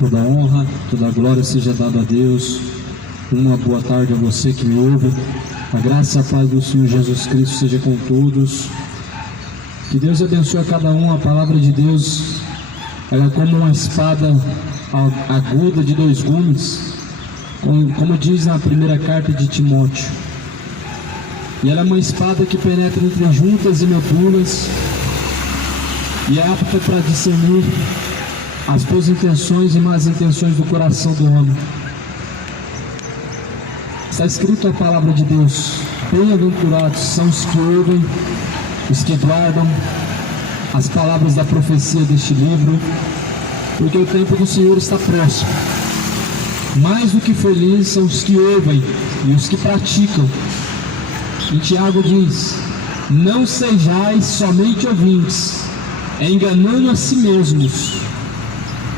Toda honra, toda glória seja dada a Deus. Uma boa tarde a você que me ouve. A graça e a paz do Senhor Jesus Cristo seja com todos. Que Deus abençoe a cada um. A palavra de Deus, ela é como uma espada aguda de dois gumes, como diz na primeira carta de Timóteo. E ela é uma espada que penetra entre juntas e medulas e é apta para discernir as boas intenções e más intenções do coração do homem. Está escrito a palavra de Deus: bem-aventurados são os que ouvem, os que guardam as palavras da profecia deste livro, porque o tempo do Senhor está próximo. Mais do que felizes são os que ouvem e os que praticam. E Tiago diz: não sejais somente ouvintes, enganando a si mesmos,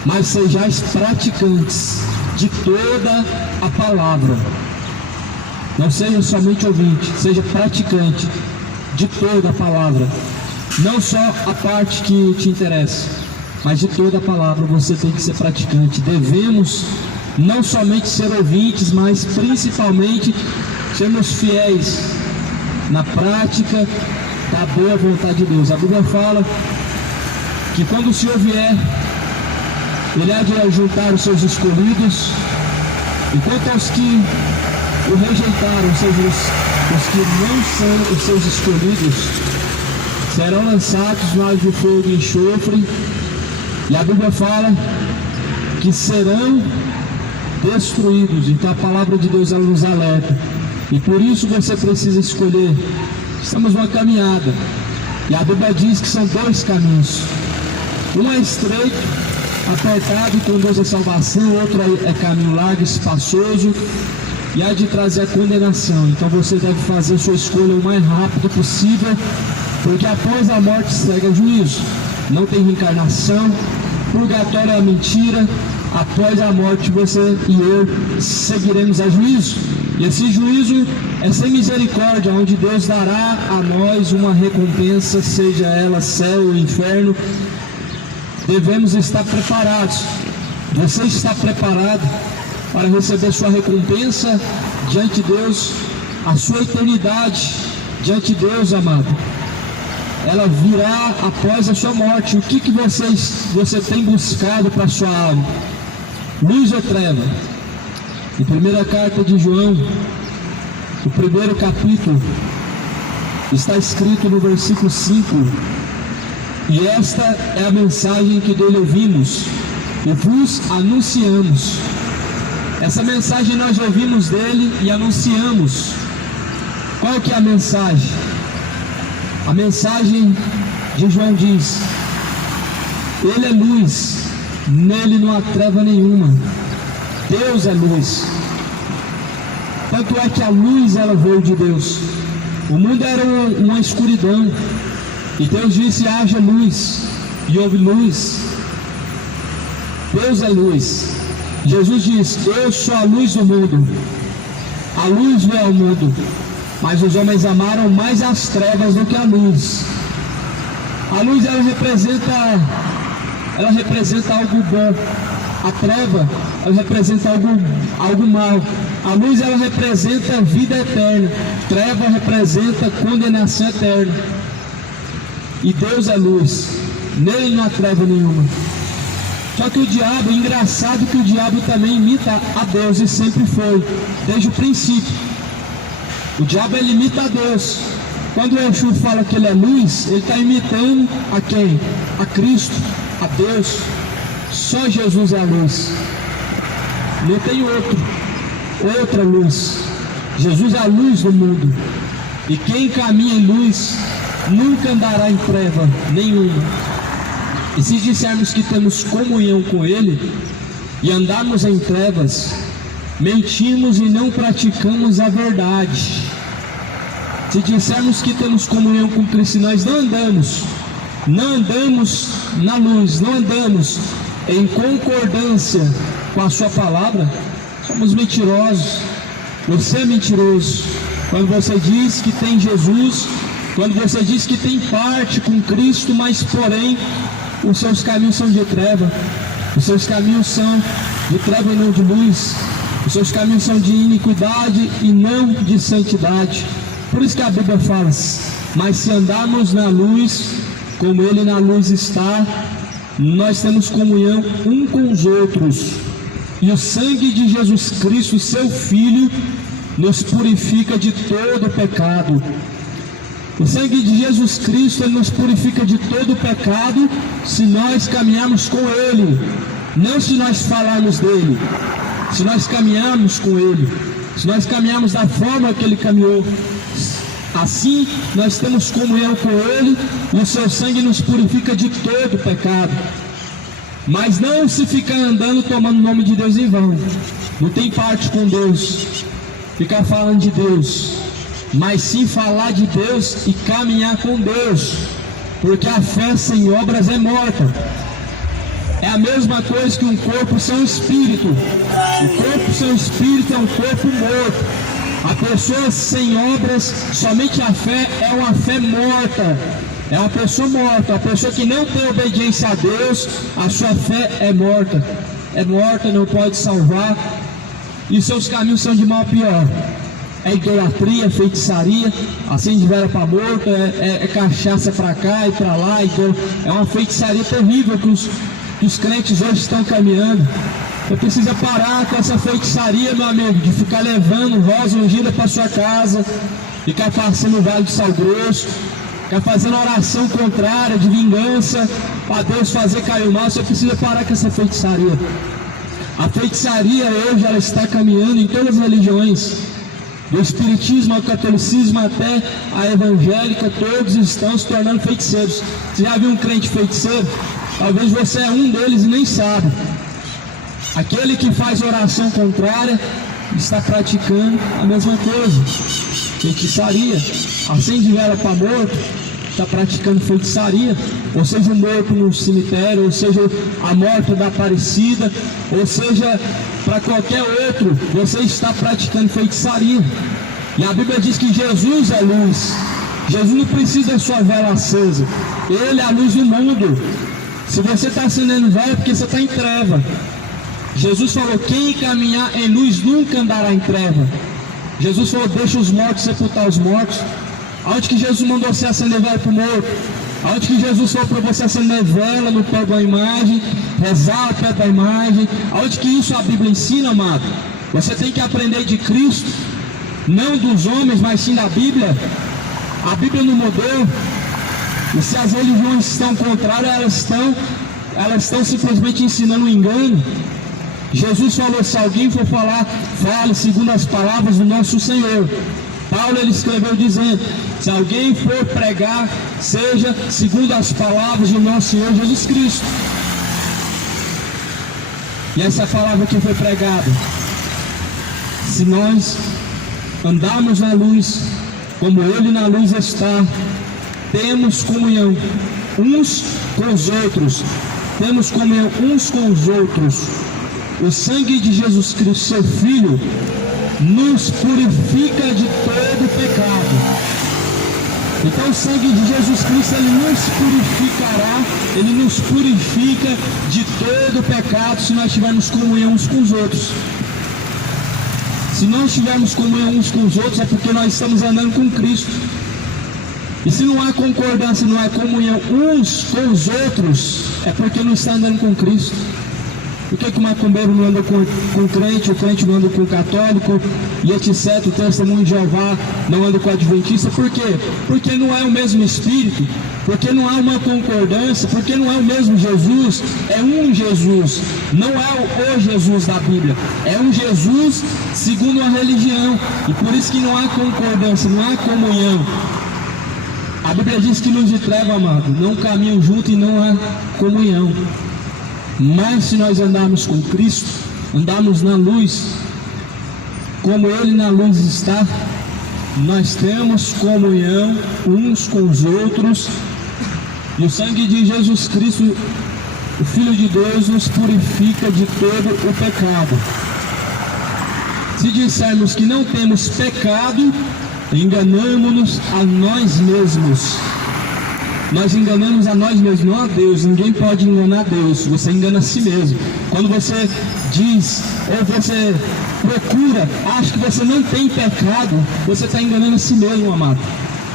mas sejais praticantes de toda a palavra. Não seja somente ouvinte, seja praticante de toda a palavra. Não só a parte que te interessa, mas de toda a palavra você tem que ser praticante. Devemos não somente ser ouvintes, mas principalmente sermos fiéis na prática da boa vontade de Deus. A Bíblia fala que quando o Senhor vier, Ele há de juntar os seus escolhidos, enquanto aos que o rejeitaram, ou seja, os que não são os seus escolhidos, serão lançados no lago de fogo e enxofre. E a Bíblia fala que serão destruídos. Então a palavra de Deus, ela nos alerta, e por isso você precisa escolher. Estamos numa caminhada, e a Bíblia diz que são dois caminhos: um é estreito, apertado, e conduz à salvação; outro é caminho largo, espaçoso, e há de trazer a condenação. Então você deve fazer sua escolha o mais rápido possível, porque após a morte segue o juízo. Não tem reencarnação, purgatório é mentira. Após a morte você e eu seguiremos a juízo, e esse juízo é sem misericórdia, onde Deus dará a nós uma recompensa, seja ela céu ou inferno. Devemos estar preparados. Você está preparado para receber sua recompensa diante de Deus? A sua eternidade diante de Deus, amado, ela virá após a sua morte. O que você tem buscado para a sua alma? Luz ou treva? Em primeira carta de João, o primeiro capítulo, está escrito no versículo 5: e esta é a mensagem que dele ouvimos e vos anunciamos. Essa mensagem nós ouvimos dele e anunciamos. Qual que é a mensagem? A mensagem de João diz: ele é luz, nele não há treva nenhuma. Deus é luz. Tanto é que a luz, ela veio de Deus. O mundo era uma escuridão, e Deus disse: haja luz, e houve luz. Deus é luz. Jesus diz: eu sou a luz do mundo. A luz veio ao mundo, mas os homens amaram mais as trevas do que a luz. A luz, ela representa algo bom. A treva, ela representa algo mal. A luz, ela representa vida eterna. Treva representa condenação eterna. E Deus é luz, nele não há treva nenhuma. Só que o diabo, engraçado que o diabo também imita a Deus, e sempre foi, desde o princípio. O diabo, ele imita a Deus. Quando o Exu fala que ele é luz, ele está imitando a quem? A Cristo, a Deus. Só Jesus é a luz, não tem outra luz. Jesus é a luz do mundo, e quem caminha em luz nunca andará em treva nenhuma. E se dissermos que temos comunhão com Ele e andarmos em trevas, mentimos e não praticamos a verdade. Se dissermos que temos comunhão com Cristo, nós não andamos na luz, não andamos em concordância com a sua palavra, somos mentirosos. Você é mentiroso quando você diz que tem Jesus, quando você diz que tem parte com Cristo, mas porém os seus caminhos são de treva. Os seus caminhos são de treva e não de luz. Os seus caminhos são de iniquidade e não de santidade. Por isso que a Bíblia fala: mas se andarmos na luz, como Ele na luz está, nós temos comunhão um com os outros. E o sangue de Jesus Cristo, seu Filho, nos purifica de todo pecado. O sangue de Jesus Cristo, Ele nos purifica de todo pecado se nós caminharmos com Ele, não se nós falarmos dEle. Se nós caminharmos com Ele, se nós caminharmos da forma que Ele caminhou, assim nós temos comunhão com Ele e o seu sangue nos purifica de todo pecado. Mas não se ficar andando tomando o nome de Deus em vão. Não tem parte com Deus, ficar falando de Deus, mas sim falar de Deus e caminhar com Deus, porque a fé sem obras é morta. É a mesma coisa que um corpo sem um espírito. O corpo sem espírito é um corpo morto. A pessoa sem obras, somente a fé é uma fé morta. É uma pessoa morta. A pessoa que não tem obediência a Deus, a sua fé é morta. É morta, não pode salvar. E seus caminhos são de mal a pior. É idolatria, feitiçaria, acende vela para morto, é cachaça para cá e para lá. É uma feitiçaria terrível que os crentes hoje estão caminhando. Você precisa parar com essa feitiçaria, meu amigo, de ficar levando rosa ungida para sua casa, ficar passando o vale de sal grosso, ficar fazendo oração contrária, de vingança, para Deus fazer cair o mal. Você precisa parar com essa feitiçaria. A feitiçaria hoje, ela está caminhando em todas as religiões, do espiritismo ao catolicismo até a evangélica, todos estão se tornando feiticeiros. Você já viu um crente feiticeiro? Talvez você é um deles e nem sabe. Aquele que faz oração contrária está praticando a mesma coisa, feitiçaria. Acende vela para morto, está praticando feitiçaria. Ou seja, o morto no cemitério, ou seja, a morte da Aparecida, ou seja, para qualquer outro, você está praticando feitiçaria. E a Bíblia diz que Jesus é luz. Jesus não precisa da sua vela acesa, Ele é a luz do mundo. Se você está acendendo vela, é porque você está em treva. Jesus falou: quem caminhar em luz nunca andará em treva. Jesus falou: deixa os mortos sepultar os mortos. Aonde que Jesus mandou você acender vela para o morto? Aonde que Jesus falou para você acender vela no pé da imagem, rezar ao pé da imagem? Aonde que isso a Bíblia ensina, amado? Você tem que aprender de Cristo, não dos homens, mas sim da Bíblia. A Bíblia não mudou. E se as religiões estão contrárias, elas estão simplesmente ensinando um engano. Jesus falou: se alguém for falar, fale segundo as palavras do nosso Senhor. Paulo, ele escreveu dizendo: se alguém for pregar, seja segundo as palavras do nosso Senhor Jesus Cristo. E essa palavra que foi pregada, se nós andarmos na luz, como Ele na luz está, temos comunhão uns com os outros. Temos comunhão uns com os outros. O sangue de Jesus Cristo, seu Filho, nos purifica de todo pecado. Então o sangue de Jesus Cristo, Ele nos purificará, Ele nos purifica de todo pecado se nós tivermos comunhão uns com os outros. Se não tivermos comunhão uns com os outros, é porque nós estamos andando com Cristo. E se não há concordância, não há comunhão uns com os outros, é porque não está andando com Cristo. Por que o macumbeiro não anda com crente, o crente não anda com o católico, e etc, o testemunho de Jeová não anda com o adventista? Por quê? Porque não é o mesmo Espírito, porque não há uma concordância, porque não é o mesmo Jesus, é um Jesus, não é o Jesus da Bíblia, é um Jesus segundo a religião, e por isso que não há concordância, não há comunhão. A Bíblia diz que luz e treva, amado, não caminham junto e não há comunhão. Mas se nós andarmos com Cristo, andarmos na luz, como Ele na luz está, nós temos comunhão uns com os outros, e o sangue de Jesus Cristo, o Filho de Deus, nos purifica de todo o pecado. Se dissermos que não temos pecado, enganamo-nos a nós mesmos, nós enganamos a nós mesmos, não a Deus. Ninguém pode enganar Deus, você engana a si mesmo. Quando você diz, ou você procura, acha que você não tem pecado, você está enganando a si mesmo, amado.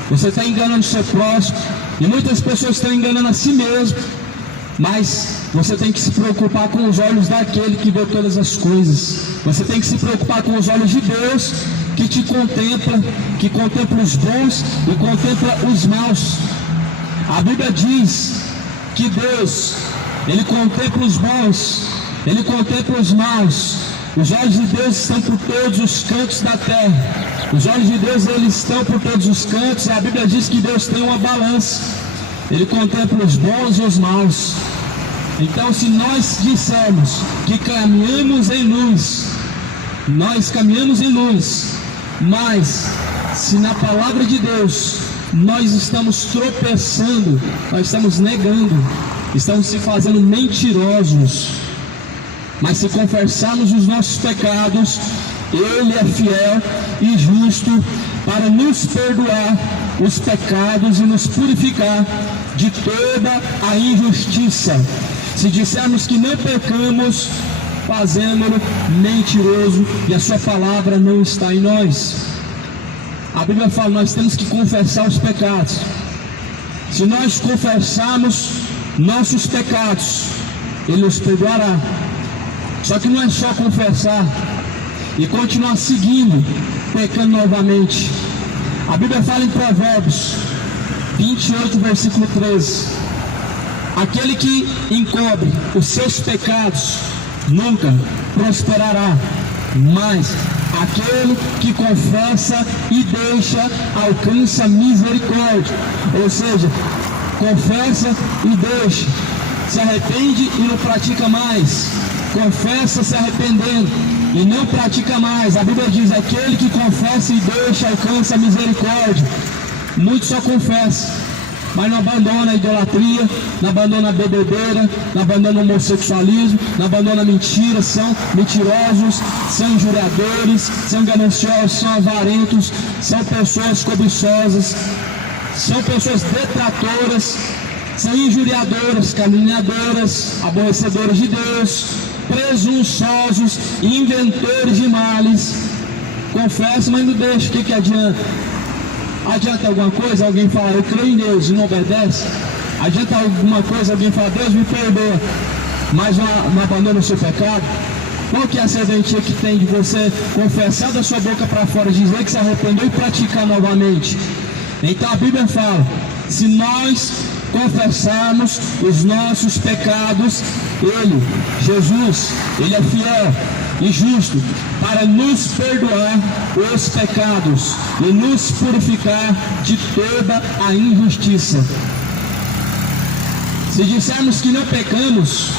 Você está enganando o seu próximo, e muitas pessoas estão enganando a si mesmo. Mas você tem que se preocupar com os olhos daquele que vê todas as coisas. Você tem que se preocupar com os olhos de Deus, que te contempla, que contempla os bons e contempla os maus. A Bíblia diz que Deus, Ele contempla os bons, Ele contempla os maus. Os olhos de Deus estão por todos os cantos da terra. Os olhos de Deus, eles estão por todos os cantos. E a Bíblia diz que Deus tem uma balança. Ele contempla os bons e os maus. Então, se nós dissermos que caminhamos em luz, nós caminhamos em luz, mas se na palavra de Deus nós estamos tropeçando, nós estamos negando, estamos se fazendo mentirosos. Mas se confessarmos os nossos pecados, Ele é fiel e justo para nos perdoar os pecados e nos purificar de toda a injustiça. Se dissermos que não pecamos, fazemos-lo mentiroso e a sua palavra não está em nós. A Bíblia fala, nós temos que confessar os pecados. Se nós confessarmos nossos pecados, Ele nos perdoará. Só que não é só confessar e continuar seguindo, pecando novamente. A Bíblia fala em Provérbios 28, versículo 13: aquele que encobre os seus pecados nunca prosperará, mas aquele que confessa e deixa alcança misericórdia. Ou seja, confessa e deixa, se arrepende e não pratica mais, confessa se arrependendo e não pratica mais. A Bíblia diz, aquele que confessa e deixa alcança misericórdia. Muitos só confessam, mas não abandona a idolatria, não abandona a bebedeira, não abandona o homossexualismo, não abandona a mentira, são mentirosos, são injuriadores, são gananciosos, são avarentos, são pessoas cobiçosas, são pessoas detratoras, são injuriadoras, caluniadoras, aborrecedoras de Deus, presunçosos, inventores de males. Confessa, mas não deixa, o que adianta? Adianta alguma coisa alguém falar, eu creio em Deus e não obedece? Adianta alguma coisa alguém falar, Deus me perdoa, mas não abandona o seu pecado? Qual que é a serventia que tem de você confessar da sua boca para fora, dizer que se arrependeu e praticar novamente? Então a Bíblia fala, se nós confessarmos os nossos pecados, Ele, Jesus, Ele é fiel e justo para nos perdoar os pecados e nos purificar de toda a injustiça. Se dissermos que não pecamos,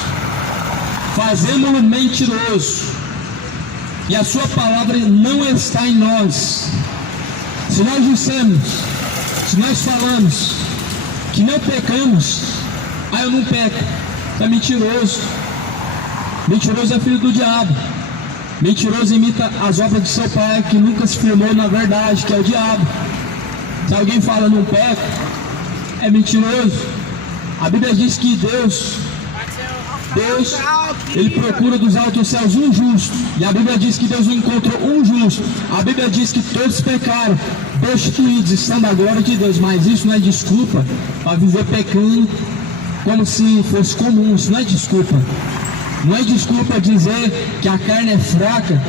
fazemos-lo mentiroso e a sua palavra não está em nós. Se nós dissermos, se nós falamos que não pecamos, eu não peco, é mentiroso. Mentiroso é filho do diabo. Mentiroso imita as obras de seu pai, que nunca se firmou na verdade, que é o diabo. Se alguém fala não peco, é mentiroso. A Bíblia diz que Deus, Ele procura dos altos céus um justo. E a Bíblia diz que Deus não encontrou um justo. A Bíblia diz que todos pecaram, destituídos estão da glória de Deus. Mas isso não é desculpa para viver pecando como se fosse comum. Isso não é desculpa. Não é desculpa dizer que a carne é fraca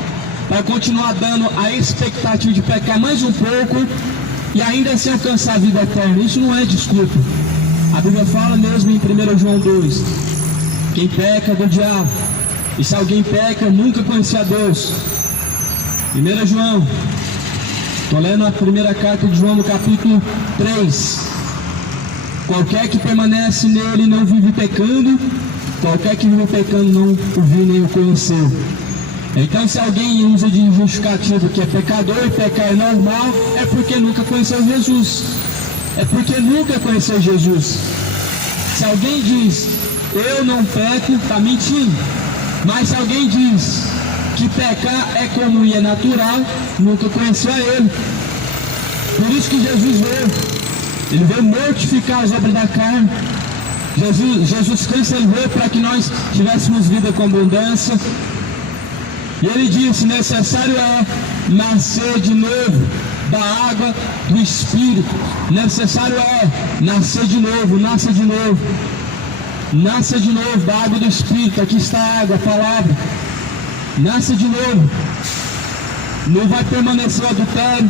para continuar dando a expectativa de pecar mais um pouco e ainda assim alcançar a vida eterna. Isso não é desculpa. A Bíblia fala mesmo em 1 João 2, quem peca é do diabo, e se alguém peca, nunca conheceu a Deus. 1 João, estou lendo a primeira carta de João no capítulo 3. Qualquer que permanece nele não vive pecando, qualquer que vive pecando não o viu nem o conheceu. Então, se alguém usa de justificativo que é pecador e pecar é normal, é porque nunca conheceu Jesus. É porque nunca conheceu Jesus. Se alguém diz, eu não peco, está mentindo. Mas se alguém diz que pecar é comum e é natural, nunca conheceu a Ele. Por isso que Jesus veio. Ele veio mortificar as obras da carne. Jesus Cristo, ele veio para que nós tivéssemos vida com abundância. E ele disse: necessário é nascer de novo da água do Espírito. Necessário é nascer de novo, nasça de novo. Nasça de novo da água do Espírito. Aqui está a água, a palavra. Nasça de novo. Não vai permanecer o adultério,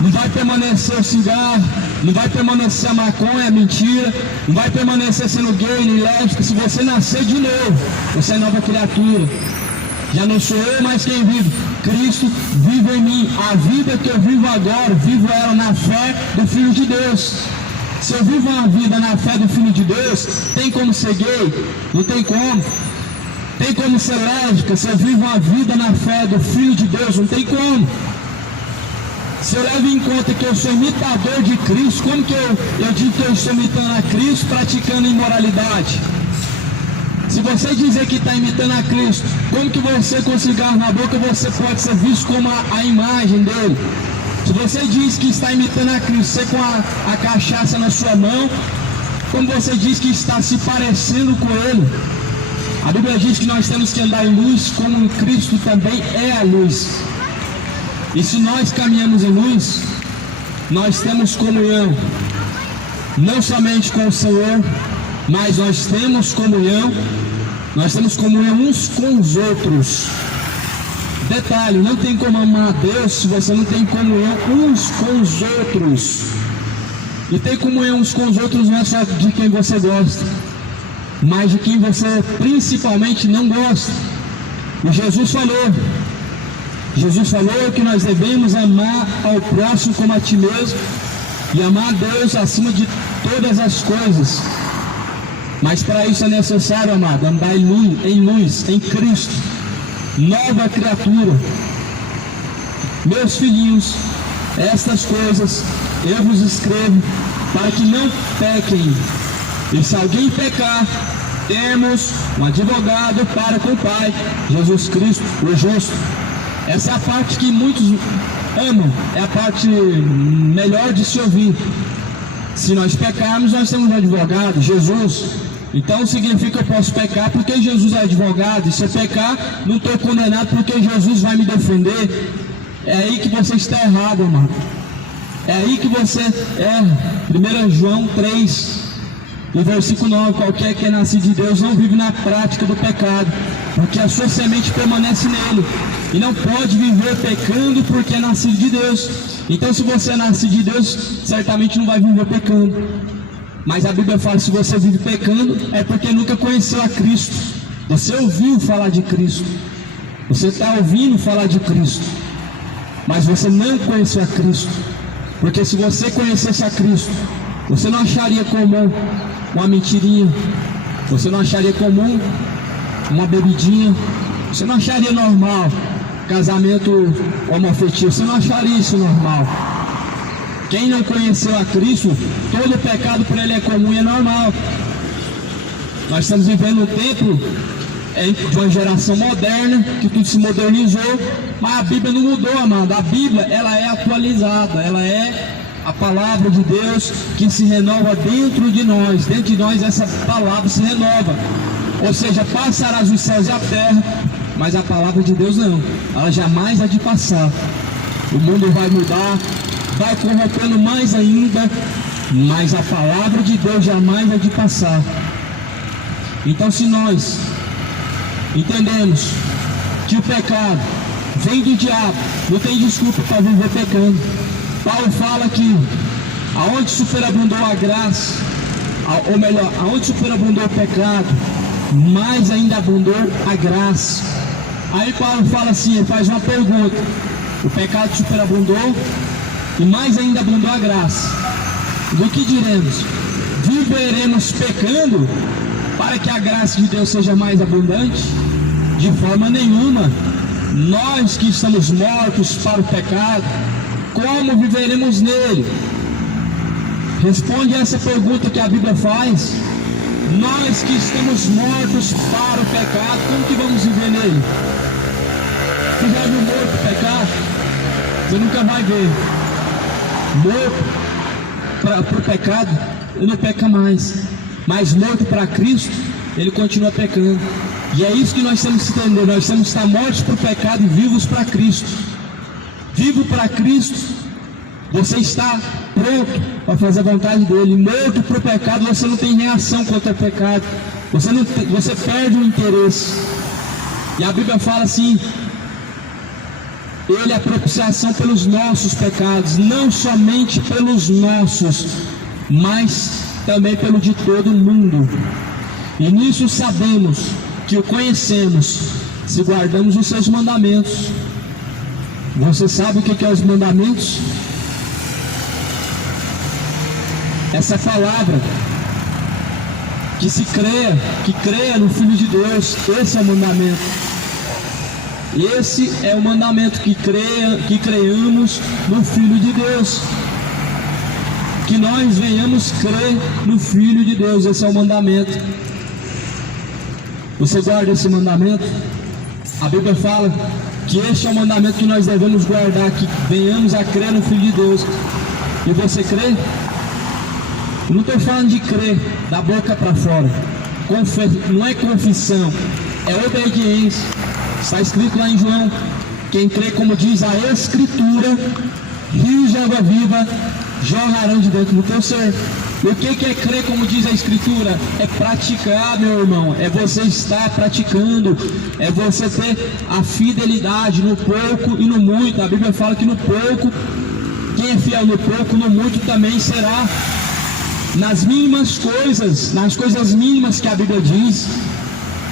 não vai permanecer o cigarro, não vai permanecer a maconha, a mentira, não vai permanecer sendo gay, nem lésbica. Se você nascer de novo, você é nova criatura. Já não sou eu mais quem vive, Cristo vive em mim. A vida que eu vivo agora, vivo ela na fé do Filho de Deus. Se eu vivo uma vida na fé do Filho de Deus, tem como ser gay? Não tem como. Tem como ser lésbica? Se eu vivo uma vida na fé do Filho de Deus, não tem como. Se eu levo em conta que eu sou imitador de Cristo, como que eu digo que eu estou imitando a Cristo praticando imoralidade? Se você dizer que está imitando a Cristo, como que você com cigarro na boca você pode ser visto como a imagem dele? Se você diz que está imitando a Cristo, você com a cachaça na sua mão, como você diz que está se parecendo com ele? A Bíblia diz que nós temos que andar em luz, como Cristo também é a luz. E se nós caminhamos em luz, nós temos comunhão, não somente com o Senhor, mas nós temos comunhão uns com os outros. Detalhe, não tem como amar a Deus se você não tem comunhão uns com os outros. E ter comunhão uns com os outros não é só de quem você gosta, mas de quem você principalmente não gosta. E Jesus falou que nós devemos amar ao próximo como a ti mesmo e amar a Deus acima de todas as coisas. Mas para isso é necessário, amado, andar em luz, em Cristo, nova criatura. Meus filhinhos, estas coisas eu vos escrevo para que não pequem. E se alguém pecar, temos um advogado para com o Pai, Jesus Cristo, o justo. Essa é a parte que muitos amam, é a parte melhor de se ouvir. Se nós pecarmos, nós temos um advogado, Jesus. Então significa que eu posso pecar porque Jesus é advogado. E se eu pecar, não estou condenado porque Jesus vai me defender. É aí que você está errado, amado. É aí que você erra. 1 João 3, no versículo 9: qualquer que é nascido de Deus não vive na prática do pecado, porque a sua semente permanece nele. E não pode viver pecando porque é nascido de Deus. Então se você é nascido de Deus, certamente não vai viver pecando. Mas a Bíblia fala que se você vive pecando, é porque nunca conheceu a Cristo. Você ouviu falar de Cristo, você está ouvindo falar de Cristo, mas você não conheceu a Cristo. Porque se você conhecesse a Cristo, você não acharia comum uma mentirinha, você não acharia comum uma bebidinha, você não acharia normal casamento homoafetivo, você não acharia isso normal. Quem não conheceu a Cristo, todo pecado para ele é comum e é normal. Nós estamos vivendo um tempo de uma geração moderna, que tudo se modernizou, mas a Bíblia não mudou, amado. A Bíblia, ela é atualizada, ela é a palavra de Deus que se renova dentro de nós. Dentro de nós essa palavra se renova. Ou seja, passarás os céus e a terra, mas a palavra de Deus não, ela jamais há de passar. O mundo vai mudar, vai corrompendo mais ainda, mas a palavra de Deus jamais há de passar. Então, se nós entendemos que o pecado vem do diabo, não tem desculpa para viver pecando. Paulo fala que aonde superabundou a graça, ou melhor, aonde superabundou o pecado, mais ainda abundou a graça. Aí Paulo fala assim, ele faz uma pergunta: o pecado superabundou e mais ainda abundou a graça. Do que diremos? Viveremos pecando para que a graça de Deus seja mais abundante? De forma nenhuma. Nós que estamos mortos para o pecado, como viveremos nele? Responde essa pergunta que a Bíblia faz. Nós que estamos mortos para o pecado, como que vamos viver nele? Você já viu morto pecar? Você nunca vai ver. Morto para o pecado, ele não peca mais. Mas morto para Cristo, ele continua pecando. E é isso que nós temos que entender. Nós temos que estar mortos para o pecado e vivos para Cristo. Vivo para Cristo, você está pronto para fazer a vontade dele. Morto para o pecado, você não tem reação contra o pecado. Você perde o interesse. E a Bíblia fala assim: ele é a propiciação pelos nossos pecados, não somente pelos nossos, mas também pelo de todo mundo. E nisso sabemos que o conhecemos, se guardamos os seus mandamentos. Você sabe o que é os mandamentos? Essa palavra que creia no Filho de Deus. Esse é o mandamento. Esse é o mandamento, que creiamos no Filho de Deus, que nós venhamos crer no Filho de Deus. Esse é o mandamento. Você guarda esse mandamento? A Bíblia fala que este é o mandamento que nós devemos guardar, que venhamos a crer no Filho de Deus. E você crê? Eu não estou falando de crer da boca para fora. Não é confissão, é obediência. Está escrito lá em João: quem crê como diz a Escritura, rios de água viva jorrarão de dentro do teu ser. O que é crer como diz a Escritura? É praticar, meu irmão. É você estar praticando. É você ter a fidelidade no pouco e no muito. A Bíblia fala que no pouco, quem é fiel no pouco, no muito também será. Nas mínimas coisas, nas coisas mínimas que a Bíblia diz,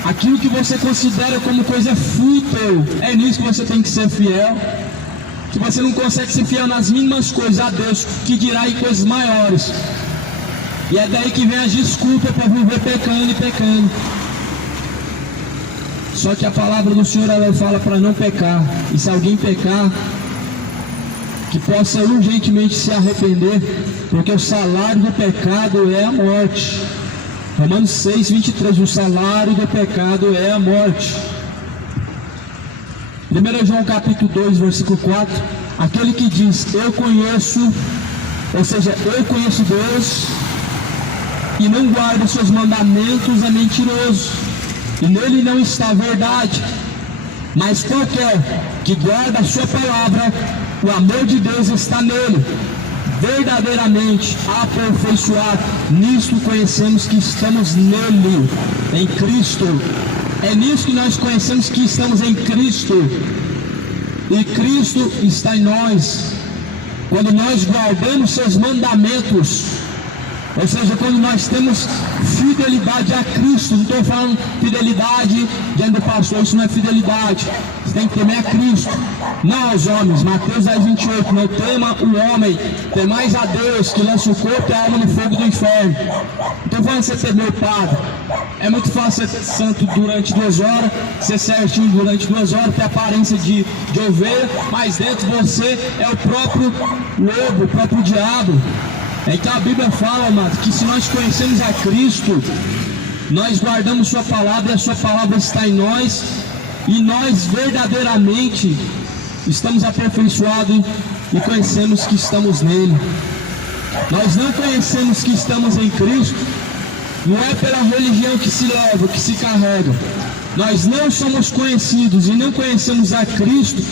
aquilo que você considera como coisa fútil, é nisso que você tem que ser fiel. Que você não consegue ser fiel nas mínimas coisas a Deus, que dirá em coisas maiores. E é daí que vem a desculpa para viver pecando e pecando. Só que a palavra do Senhor, ela fala para não pecar. E se alguém pecar, que possa urgentemente se arrepender, porque o salário do pecado é a morte. Romanos 6, 23, o salário do pecado é a morte. 1 João capítulo 2, versículo 4, aquele que diz, eu conheço, ou seja, eu conheço Deus, e não guarda os seus mandamentos, é mentiroso, e nele não está a verdade. Mas qualquer que guarda a sua palavra, o amor de Deus está nele, verdadeiramente aperfeiçoado. Nisto conhecemos que estamos nele, em Cristo. É nisso que nós conhecemos que estamos em Cristo, e Cristo está em nós. Quando nós guardamos seus mandamentos, ou seja, quando nós temos fidelidade a Cristo. Não estou falando fidelidade diante do pastor, isso não é fidelidade. Você tem que temer a Cristo, não aos homens. Mateus 10, 28, não tema o homem, temais a Deus, que lança o corpo e a alma no fogo do inferno. Não estou falando você temer o padre. É muito fácil ser santo durante 2 horas, ser certinho durante 2 horas, ter aparência de ovelha, mas dentro de você é o próprio lobo, o próprio diabo. Então a Bíblia fala, amado, que se nós conhecemos a Cristo, nós guardamos sua palavra e a sua palavra está em nós, e nós verdadeiramente estamos aperfeiçoados e conhecemos que estamos nele. Nós não conhecemos que estamos em Cristo, não é pela religião que se leva, que se carrega. Nós não somos conhecidos e não conhecemos a Cristo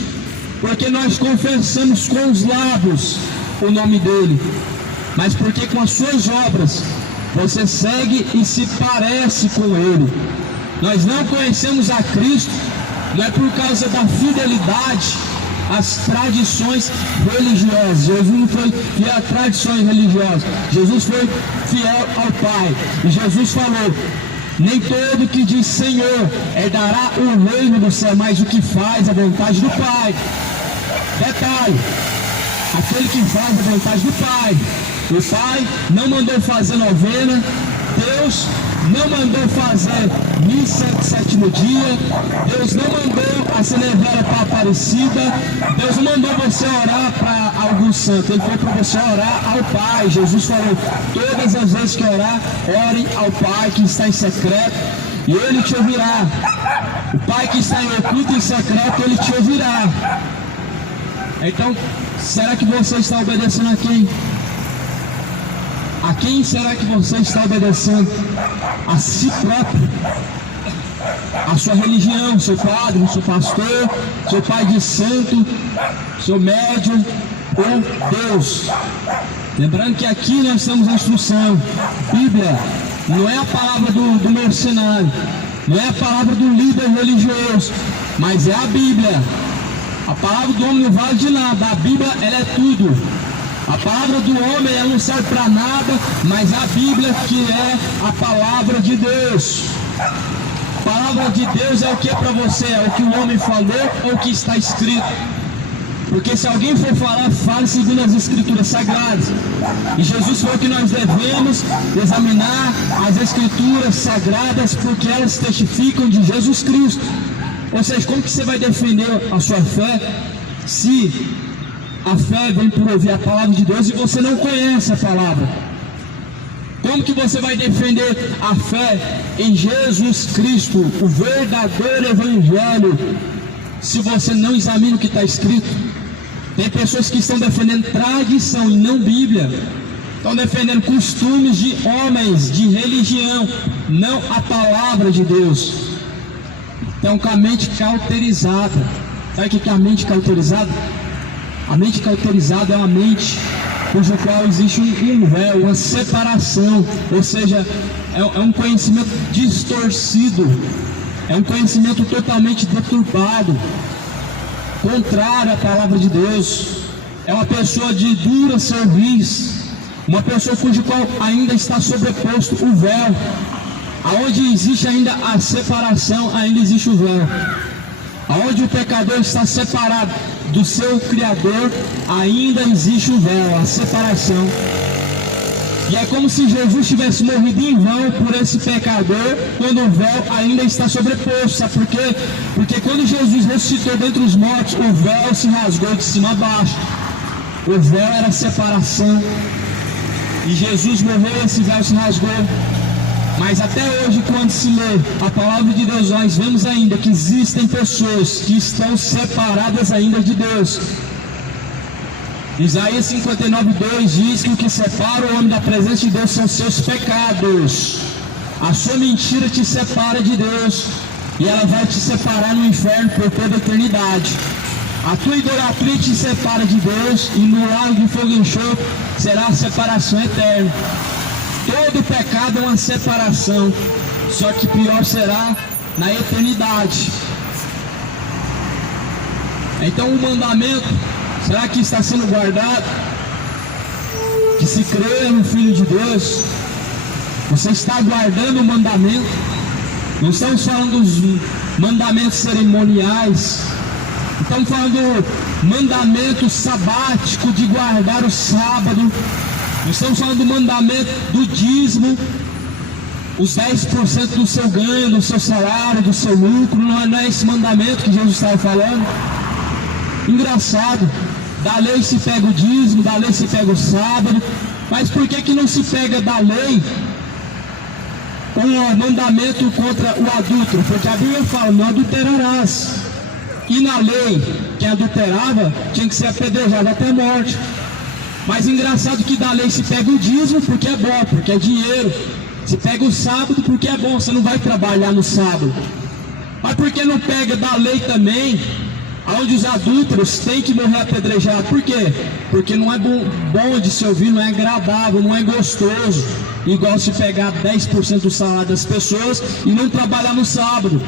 porque nós confessamos com os lábios o nome dele, mas porque com as suas obras você segue e se parece com ele. Nós não conhecemos a Cristo, não é por causa da fidelidade às tradições religiosas. Jesus não foi fiel a tradições religiosas, Jesus foi fiel ao Pai. E Jesus falou, nem todo que diz Senhor herdará o reino do céu, mas o que faz a vontade do Pai. Detalhe, aquele que faz a vontade do Pai. O Pai não mandou fazer novena, Deus não mandou fazer missa de 7º dia, Deus não mandou acender vela para Aparecida, Deus não mandou você orar para algum santo, Ele falou para você orar ao Pai. Jesus falou, todas as vezes que orar, orem ao Pai que está em secreto, e Ele te ouvirá. O Pai que está em oculto e em secreto, Ele te ouvirá. Então, será que você está obedecendo a quem? A quem será que você está obedecendo? A si próprio, a sua religião, seu padre, seu pastor, seu pai de santo, seu médium ou Deus? Lembrando que aqui nós temos a instrução. Bíblia não é a palavra do mercenário, não é a palavra do líder religioso, mas é a Bíblia. A palavra do homem não vale de nada, a Bíblia ela é tudo. A palavra do homem ela não serve para nada, mas a Bíblia que é a palavra de Deus. A palavra de Deus é o que é para você? É o que o homem falou ou o que está escrito? Porque se alguém for falar, fale segundo as Escrituras Sagradas. E Jesus falou que nós devemos examinar as Escrituras Sagradas porque elas testificam de Jesus Cristo. Ou seja, como que você vai defender a sua fé se a fé vem por ouvir a palavra de Deus e você não conhece a palavra? Como que você vai defender a fé em Jesus Cristo, o verdadeiro Evangelho, se você não examina o que está escrito? Tem pessoas que estão defendendo tradição e não Bíblia. Estão defendendo costumes de homens, de religião, não a palavra de Deus. Então, com a mente cauterizada. Sabe o que é a mente cauterizada? A mente cauterizada é uma mente cujo qual existe um véu, uma separação. Ou seja, é um conhecimento distorcido. É um conhecimento totalmente deturbado, contrário à palavra de Deus. É uma pessoa de dura cerviz, uma pessoa cujo qual ainda está sobreposto o véu. Aonde existe ainda a separação, ainda existe o véu. Aonde o pecador está separado do seu Criador, ainda existe o véu, a separação. E é como se Jesus tivesse morrido em vão por esse pecador, quando o véu ainda está sobreposto. Sabe por quê? Porque quando Jesus ressuscitou dentre os mortos, o véu se rasgou de cima a baixo. O véu era a separação. E Jesus morreu e esse véu se rasgou. Mas até hoje, quando se lê a palavra de Deus, nós vemos ainda que existem pessoas que estão separadas ainda de Deus. Isaías 59:2 diz que o que separa o homem da presença de Deus são seus pecados. A sua mentira te separa de Deus e ela vai te separar no inferno por toda a eternidade. A tua idolatria te separa de Deus e no lago de fogo e enxofre será a separação eterna. Todo pecado é uma separação, só que pior será na eternidade. Então o mandamento, será que está sendo guardado? Que se crê no Filho de Deus, você está guardando o mandamento? Não estamos falando dos mandamentos cerimoniais, estamos falando do mandamento sabático de guardar o sábado. Nós estamos falando do mandamento do dízimo, os 10% do seu ganho, do seu salário, do seu lucro. Não é esse mandamento que Jesus estava falando? Engraçado, da lei se pega o dízimo, da lei se pega o sábado, mas por que não se pega da lei o mandamento contra o adúltero? Porque a Bíblia fala, não adulterarás. E na lei, quem adulterava tinha que ser apedrejado até a morte. Mas engraçado que da lei se pega o dízimo porque é bom, porque é dinheiro. Se pega o sábado porque é bom, você não vai trabalhar no sábado. Mas por que não pega da lei também, onde os adúlteros têm que morrer apedrejados? Por quê? Porque não é bom de se ouvir, não é agradável, não é gostoso. Igual se pegar 10% do salário das pessoas e não trabalhar no sábado.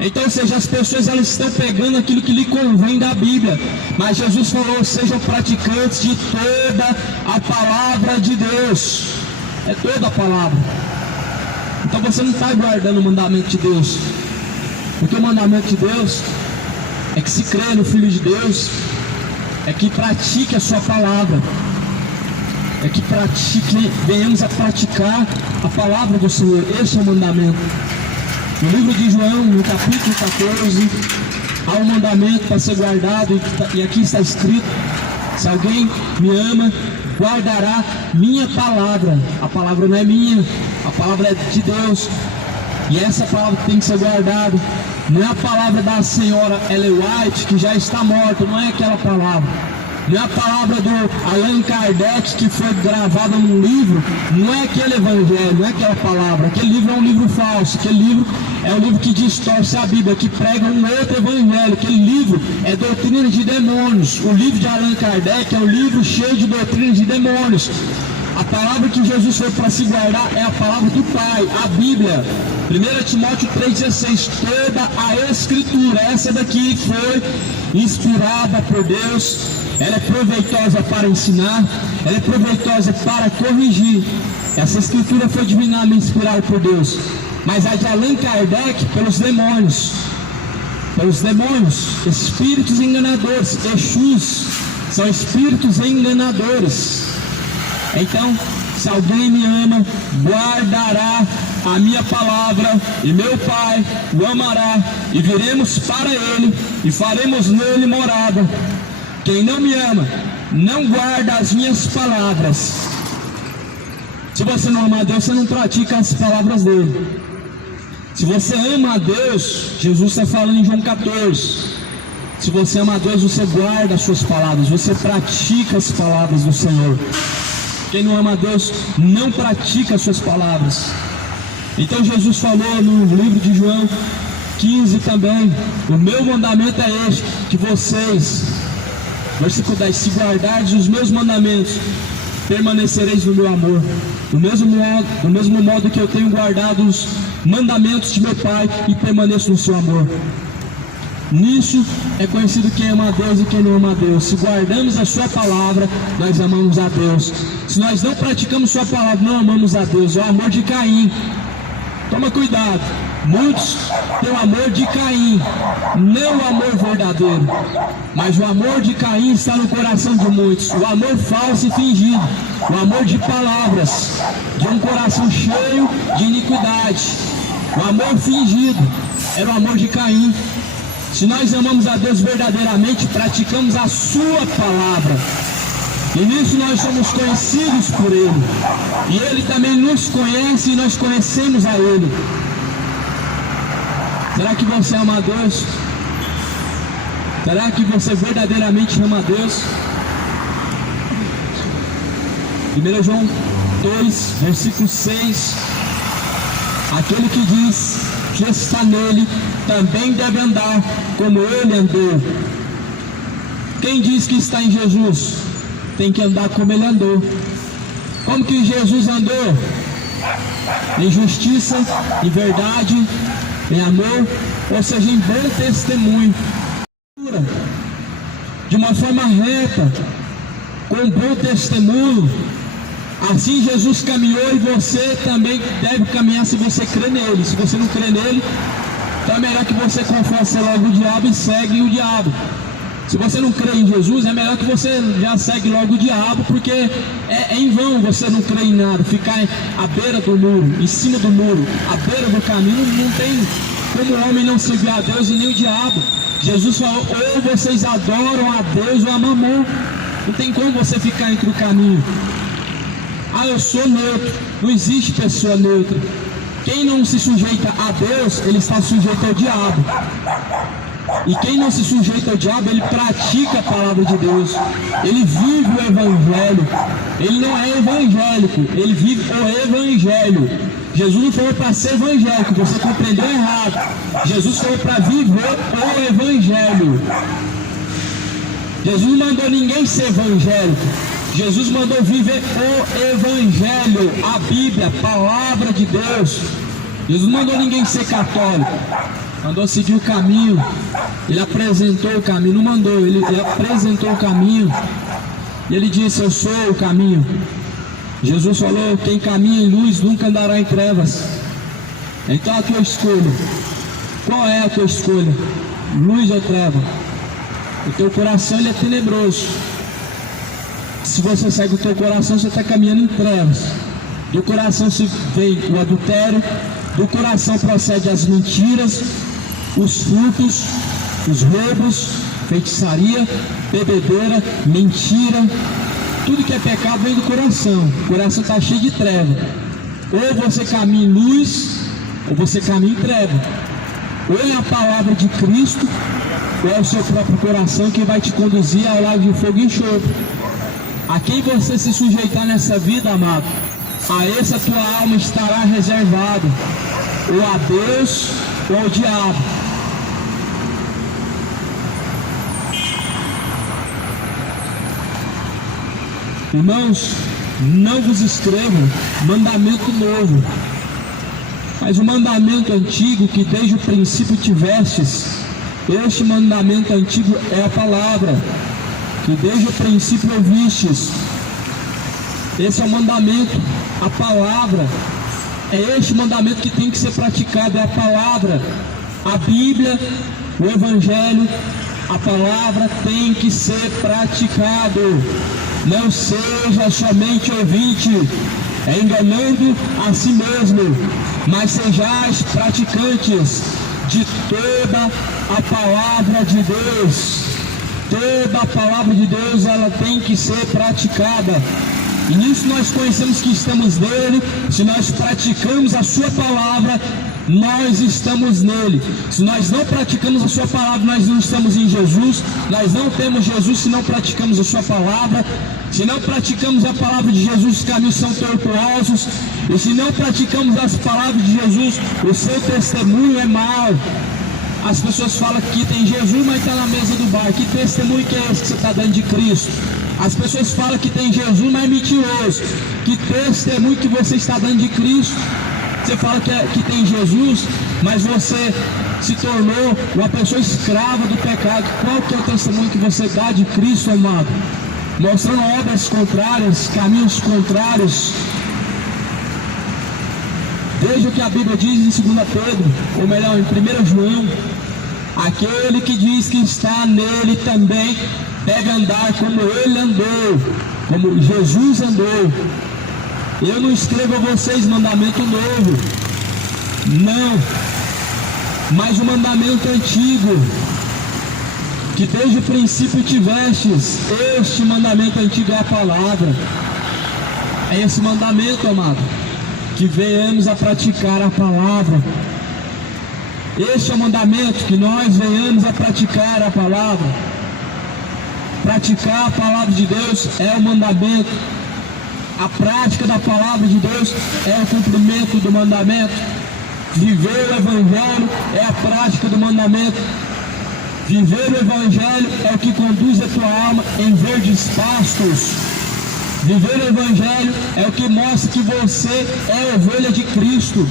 Então, ou seja, as pessoas elas estão pegando aquilo que lhe convém da Bíblia. Mas Jesus falou, sejam praticantes de toda a palavra de Deus. É toda a palavra. Então você não está guardando o mandamento de Deus. Porque o mandamento de Deus é que se crê no Filho de Deus, é que pratique a sua palavra, é que venhamos a praticar a palavra do Senhor. Esse é o mandamento. No livro de João, no capítulo 14, há um mandamento para ser guardado, e aqui está escrito: se alguém me ama, guardará minha palavra. A palavra não é minha, a palavra é de Deus, e essa palavra tem que ser guardada. Não é a palavra da senhora Ellen White, que já está morta, não é aquela palavra. não é a palavra do Allan Kardec que foi gravada num livro, não é aquele evangelho, não é aquela palavra. Aquele livro é um livro falso, aquele livro é um livro que distorce a Bíblia, que prega um outro evangelho. Aquele livro é doutrina de demônios. O livro de Allan Kardec é um livro cheio de doutrinas de demônios. A palavra que Jesus foi para se guardar é a palavra do Pai, a Bíblia. 1 Timóteo 3,16, toda a Escritura, essa daqui foi inspirada por Deus, ela é proveitosa para ensinar, ela é proveitosa para corrigir. Essa Escritura foi divinamente inspirada por Deus, mas a de Allan Kardec, pelos demônios, espíritos enganadores, Exus, são espíritos enganadores. Então, se alguém me ama, guardará a minha palavra, e meu Pai o amará, e viremos para ele, e faremos nele morada. Quem não me ama, não guarda as minhas palavras. Se você não ama a Deus, você não pratica as palavras dele. Se você ama a Deus, Jesus está falando em João 14. Se você ama a Deus, você guarda as suas palavras, você pratica as palavras do Senhor. Quem não ama a Deus não pratica as suas palavras. Então Jesus falou no livro de João 15 também: o meu mandamento é este, que vocês, versículo 10, se guardardes os meus mandamentos, permanecereis no meu amor. Do mesmo modo que eu tenho guardado os mandamentos de meu Pai e permaneço no seu amor. Nisso é conhecido quem ama a Deus e quem não ama a Deus. Se guardamos a sua palavra, nós amamos a Deus. Se nós não praticamos sua palavra, não amamos a Deus. É o amor de Caim. Toma cuidado. Muitos têm o amor de Caim, não o amor verdadeiro. Mas o amor de Caim está no coração de muitos. O amor falso e fingido. O amor de palavras, de um coração cheio de iniquidade. O amor fingido era o amor de Caim. Se nós amamos a Deus verdadeiramente, praticamos a sua palavra, e nisso nós somos conhecidos por Ele, e Ele também nos conhece e nós conhecemos a Ele. Será que você ama a Deus? Será que você verdadeiramente ama a Deus? 1 João 2, versículo 6, aquele que diz que está nele, também deve andar como ele andou. Quem diz que está em Jesus, tem que andar como ele andou. Como que Jesus andou? Em justiça, em verdade, em amor, ou seja, em bom testemunho, de uma forma reta, com bom testemunho. Assim Jesus caminhou e você também deve caminhar se você crê nele. Se você não crê nele, então é melhor que você confesse logo o diabo e segue o diabo. Se você não crê em Jesus, é melhor que você já segue logo o diabo, porque é em vão você não crê em nada. Ficar à beira do muro, em cima do muro, à beira do caminho, não tem como o homem não servir a Deus e nem o diabo. Jesus falou: ou vocês adoram a Deus ou a mamon. Não tem como você ficar entre o caminho. Ah, eu sou neutro. Não existe pessoa neutra. Quem não se sujeita a Deus, ele está sujeito ao diabo. E quem não se sujeita ao diabo, ele pratica a palavra de Deus. Ele vive o evangelho. Ele não é evangélico, ele vive o evangelho. Jesus não falou para ser evangélico, você compreendeu errado. Jesus falou para viver o evangelho. Jesus não mandou ninguém ser evangélico. Jesus mandou viver o evangelho, a Bíblia, a palavra de Deus. Jesus não mandou ninguém ser católico, mandou seguir o caminho. Ele apresentou o caminho, não mandou, ele apresentou o caminho. E ele disse: eu sou o caminho. Jesus falou: quem caminha em luz nunca andará em trevas. Então a tua escolha, qual é a tua escolha? Luz ou treva? O teu coração, ele é tenebroso. Se você segue o teu coração, você está caminhando em trevas. Do coração se vem o adultério, do coração procede as mentiras, os furtos, os roubos, feitiçaria, bebedeira, mentira. Tudo que é pecado vem do coração. O coração está cheio de treva. Ou você caminha em luz, ou você caminha em treva. Ou é a palavra de Cristo, ou é o seu próprio coração que vai te conduzir ao lago de fogo e enxofre? A quem você se sujeitar nessa vida, amado, a essa tua alma estará reservado, ou a Deus ou ao diabo. Irmãos, não vos escrevo mandamento novo, mas o mandamento antigo que desde o princípio tivestes. Este mandamento antigo é a palavra, que desde o princípio ouvistes. Esse é o mandamento, a palavra. É este mandamento que tem que ser praticado, é a palavra. A Bíblia, o Evangelho, a palavra tem que ser praticado. Não seja somente ouvinte, enganando a si mesmo, mas sejais praticantes de toda a palavra de Deus. Toda a palavra de Deus, ela tem que ser praticada. E nisso nós conhecemos que estamos nele. Se nós praticamos a sua palavra, nós estamos nele. Se nós não praticamos a sua palavra, nós não estamos em Jesus. Nós não temos Jesus se não praticamos a sua palavra. Se não praticamos a palavra de Jesus, os caminhos são tortuosos. E se não praticamos as palavras de Jesus, o seu testemunho é mau. As pessoas falam que tem Jesus, mas está na mesa do bar. Que testemunho que é esse que você está dando de Cristo? As pessoas falam que tem Jesus, mas é mentiroso. Que testemunho que você está dando de Cristo? Você fala que tem Jesus, mas você se tornou uma pessoa escrava do pecado. Qual que é o testemunho que você dá de Cristo, amado? Mostrando obras contrárias, caminhos contrários. Veja o que a Bíblia diz em 2 Pedro, ou melhor, em 1 João. Aquele que diz que está nele também deve andar como ele andou, como Jesus andou. Eu não escrevo a vocês mandamento novo, não, mas o mandamento antigo, que desde o princípio tivestes. Este mandamento antigo é a palavra. É esse mandamento, amado, que venhamos a praticar a palavra. Este é o mandamento, que nós venhamos a praticar a palavra. Praticar a palavra de Deus é o mandamento. A prática da palavra de Deus é o cumprimento do mandamento. Viver o Evangelho é a prática do mandamento. Viver o Evangelho é o que conduz a tua alma em verdes pastos. Viver o Evangelho é o que mostra que você é ovelha de Cristo.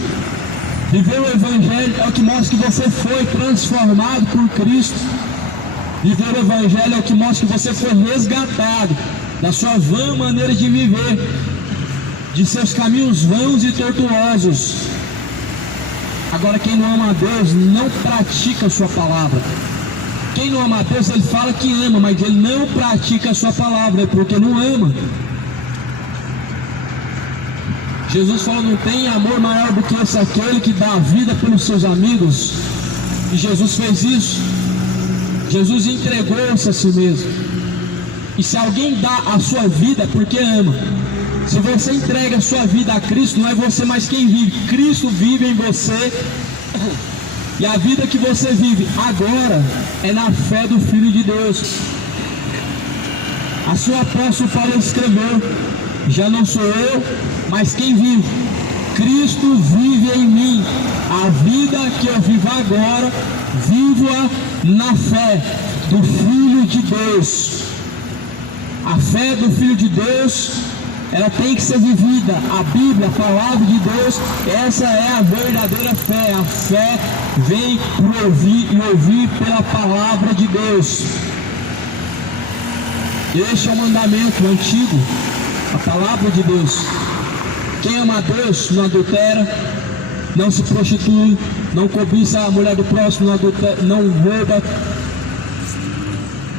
Viver o Evangelho é o que mostra que você foi transformado por Cristo. Viver o Evangelho é o que mostra que você foi resgatado da sua vã maneira de viver, de seus caminhos vãos e tortuosos. Agora, quem não ama a Deus não pratica a sua palavra. Quem não ama a Deus, ele fala que ama, mas ele não pratica a sua palavra, porque não ama. Jesus falou: não tem amor maior do que esse, aquele que dá a vida pelos seus amigos. E Jesus fez isso. Jesus entregou-se a si mesmo. E se alguém dá a sua vida, é porque ama. Se você entrega a sua vida a Cristo, não é você mais quem vive. Cristo vive em você. E a vida que você vive agora é na fé do Filho de Deus. Assim o apóstolo Paulo escreveu: já não sou eu, mas quem vive. Cristo vive em mim. A vida que eu vivo agora, vivo-a na fé do Filho de Deus. A fé do Filho de Deus, ela tem que ser vivida. A Bíblia, a palavra de Deus, essa é a verdadeira fé. A fé vem por ouvir e ouvir pela palavra de Deus. Este é o mandamento antigo, a palavra de Deus. Quem ama a Deus não adultera, não se prostitui, não cobiça a mulher do próximo, não adultera, não rouba,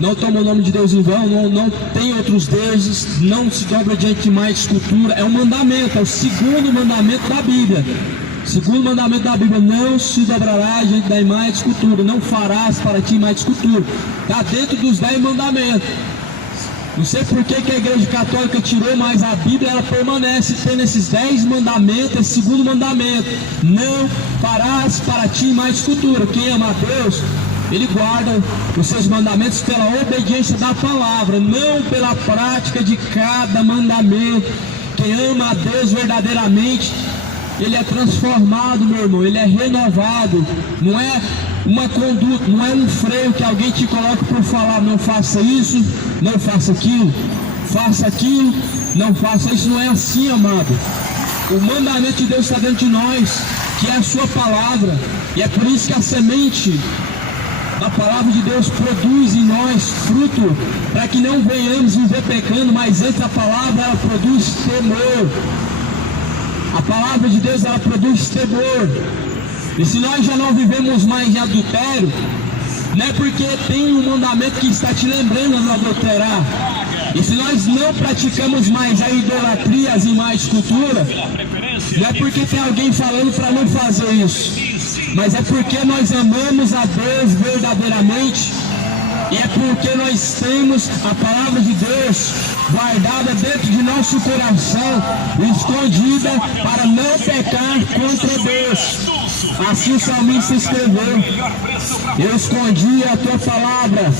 não toma o nome de Deus em vão, não tem outros deuses, não se dobra diante de mais escultura. É um mandamento, é o segundo mandamento da Bíblia. Segundo mandamento da Bíblia: não se dobrará diante da imagem de escultura, não farás para ti imagem de escultura. Está dentro dos 10 mandamentos. Não sei por que a Igreja Católica tirou, mas a Bíblia ela permanece tendo esses 10 mandamentos, esse segundo mandamento: não farás para ti imagem de escultura. Quem ama a Deus, ele guarda os seus mandamentos pela obediência da palavra, não pela prática de cada mandamento. Quem ama a Deus verdadeiramente, ele é transformado, meu irmão, ele é renovado. Não é uma conduta, não é um freio que alguém te coloca por falar: não faça isso, não faça aquilo, não faça isso. Não é assim, amado. O mandamento de Deus está dentro de nós, que é a sua palavra, e é por isso que a semente da palavra de Deus produz em nós fruto, para que não venhamos viver pecando. Mas antes, a palavra, ela produz temor. A palavra de Deus, ela produz temor. E se nós já não vivemos mais em adultério, não é porque tem um mandamento que está te lembrando a não adulterar. E se nós não praticamos mais a idolatria, as imagens de escultura, não é porque tem alguém falando para não fazer isso, mas é porque nós amamos a Deus verdadeiramente, e é porque nós temos a palavra de Deus guardada dentro de nosso coração, escondida, para não pecar contra Deus. Assim o salmista escreveu: eu escondi a tua palavra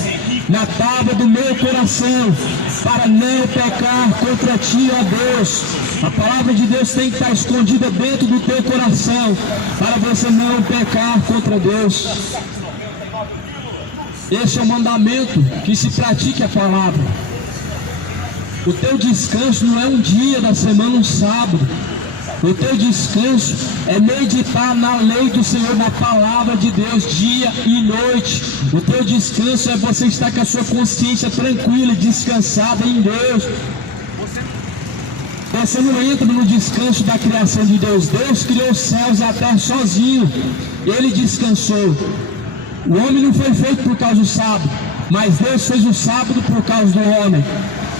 na tábua do meu coração, para não pecar contra ti, ó Deus. A palavra de Deus tem que estar escondida dentro do teu coração, para você não pecar contra Deus. Esse é o mandamento, que se pratique a palavra. O teu descanso não é um dia da semana, um sábado. O teu descanso é meditar na lei do Senhor, na palavra de Deus, dia e noite. O teu descanso é você estar com a sua consciência tranquila e descansada em Deus. Você não entra no descanso da criação de Deus. Deus criou os céus e a terra sozinho. Ele descansou. O homem não foi feito por causa do sábado, mas Deus fez o sábado por causa do homem.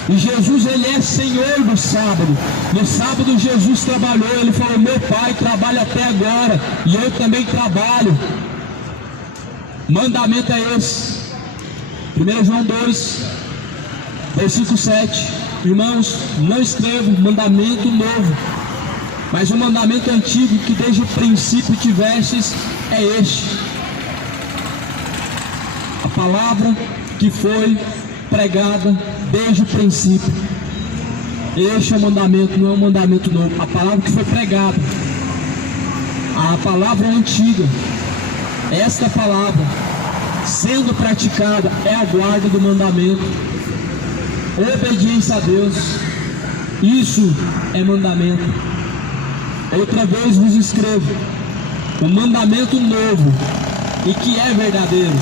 E Jesus, ele é Senhor do sábado. No sábado Jesus trabalhou. Ele falou: meu Pai trabalha até agora, e eu também trabalho. Mandamento é esse. 1 João 2, versículo 7. Irmãos, não escrevo mandamento novo, mas o mandamento antigo que desde o princípio tivestes é este: a palavra que foi pregada desde o princípio. Este é o mandamento, não é um mandamento novo. A palavra que foi pregada, a palavra antiga, esta palavra sendo praticada é a guarda do mandamento. Obediência a Deus, isso é mandamento. Outra vez vos escrevo um mandamento novo, e que é verdadeiro,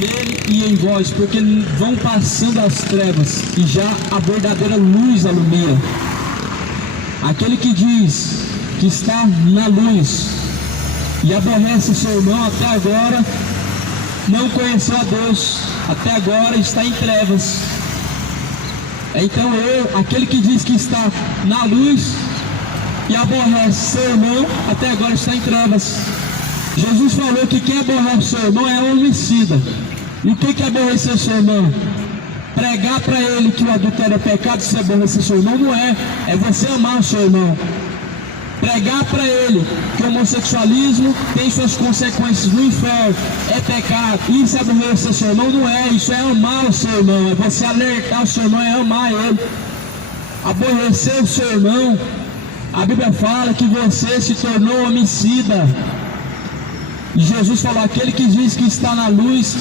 nele e em vós, porque vão passando as trevas e já a verdadeira luz alumia. Aquele que diz que está na luz e aborrece seu irmão, até agora não conheceu a Deus, até agora está em trevas. Então aquele que diz que está na luz e aborrece seu irmão, até agora está em trevas. Jesus falou que quem aborrece seu irmão é homicida. E o que é aborrecer seu irmão? Pregar para ele que o adultério é pecado. Se aborrecer seu irmão, não é. É você amar o seu irmão. Pregar para ele que o homossexualismo tem suas consequências no inferno, é pecado. E se aborrecer seu irmão, não é. Isso é amar o seu irmão. É você alertar o seu irmão, é amar ele. Aborrecer o seu irmão, a Bíblia fala que você se tornou homicida. E Jesus falou: aquele que diz que está na luz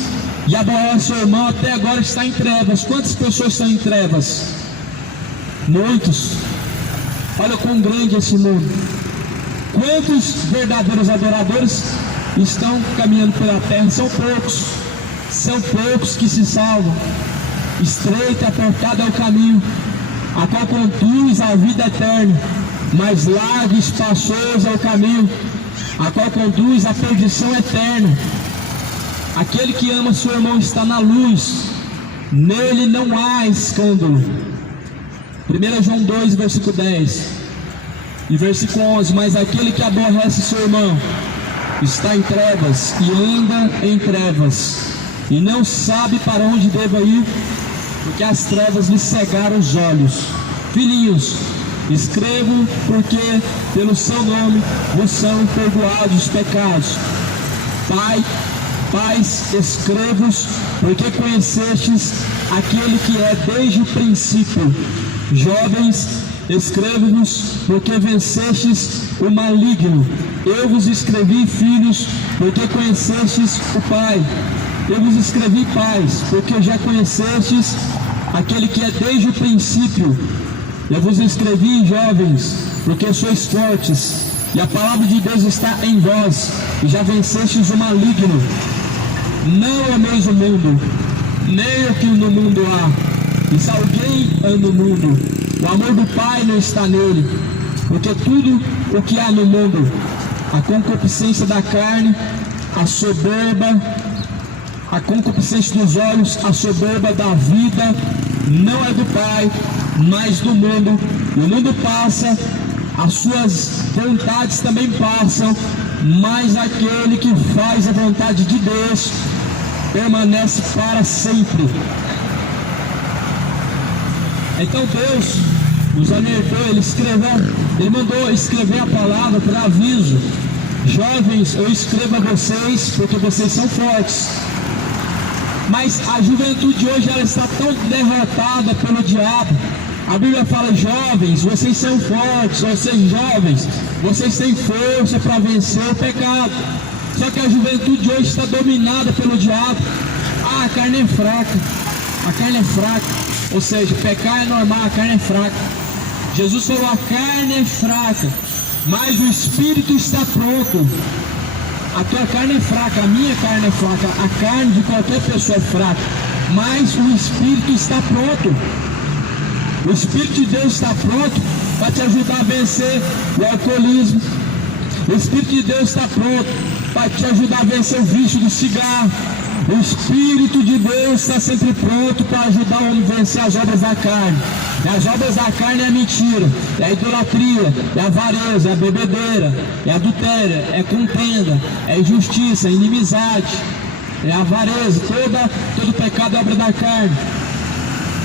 e aborrece seu irmão, até agora está em trevas. Quantas pessoas estão em trevas? Muitos. Olha quão grande é esse mundo. Quantos verdadeiros adoradores estão caminhando pela terra? São poucos. São poucos que se salvam. Estreito e apertado é o caminho, a qual conduz à vida eterna, mas largo e espaçoso é o caminho, a qual conduz à perdição eterna. Aquele que ama seu irmão está na luz, nele não há escândalo. 1 João 2, versículo 10 e versículo 11. Mas aquele que aborrece seu irmão está em trevas e anda em trevas, e não sabe para onde deva ir, porque as trevas lhe cegaram os olhos. Filhinhos, escrevo porque pelo seu nome vos são perdoados os pecados. Pai, Pais, escrevo-vos, porque conhecestes aquele que é desde o princípio. Jovens, escrevo-vos, porque vencestes o maligno. Eu vos escrevi, filhos, porque conhecestes o Pai. Eu vos escrevi, pais, porque já conhecestes aquele que é desde o princípio. Eu vos escrevi, jovens, porque sois fortes, e a palavra de Deus está em vós, e já vencestes o maligno. Não ameis o mundo, nem o que no mundo há. E se alguém ama o mundo, o amor do Pai não está nele. Porque tudo o que há no mundo, a concupiscência da carne, a soberba, a concupiscência dos olhos, a soberba da vida, não é do Pai, mas do mundo. O mundo passa, as suas vontades também passam, mas aquele que faz a vontade de Deus permanece para sempre. Então Deus nos alertou, Ele mandou escrever a palavra para aviso. Jovens, eu escrevo a vocês porque vocês são fortes. Mas a juventude hoje ela está tão derrotada pelo diabo. A Bíblia fala: jovens, vocês são fortes, vocês jovens, vocês têm força para vencer o pecado. Só que a juventude hoje está dominada pelo diabo. A carne é fraca, a carne é fraca. Ou seja, pecar é normal, a carne é fraca. Jesus falou: a carne é fraca, mas o espírito está pronto. A tua carne é fraca, a minha carne é fraca, a carne de qualquer pessoa é fraca, mas o Espírito está pronto. O Espírito de Deus está pronto para te ajudar a vencer o alcoolismo. O Espírito de Deus está pronto para te ajudar a vencer o vício do cigarro. O Espírito de Deus está sempre pronto para ajudar o homem a vencer as obras da carne. E as obras da carne é a mentira, é a idolatria, é a avareza, é a bebedeira, é a adultério, é contenda, é injustiça, é inimizade, é a avareza, todo pecado é obra da carne.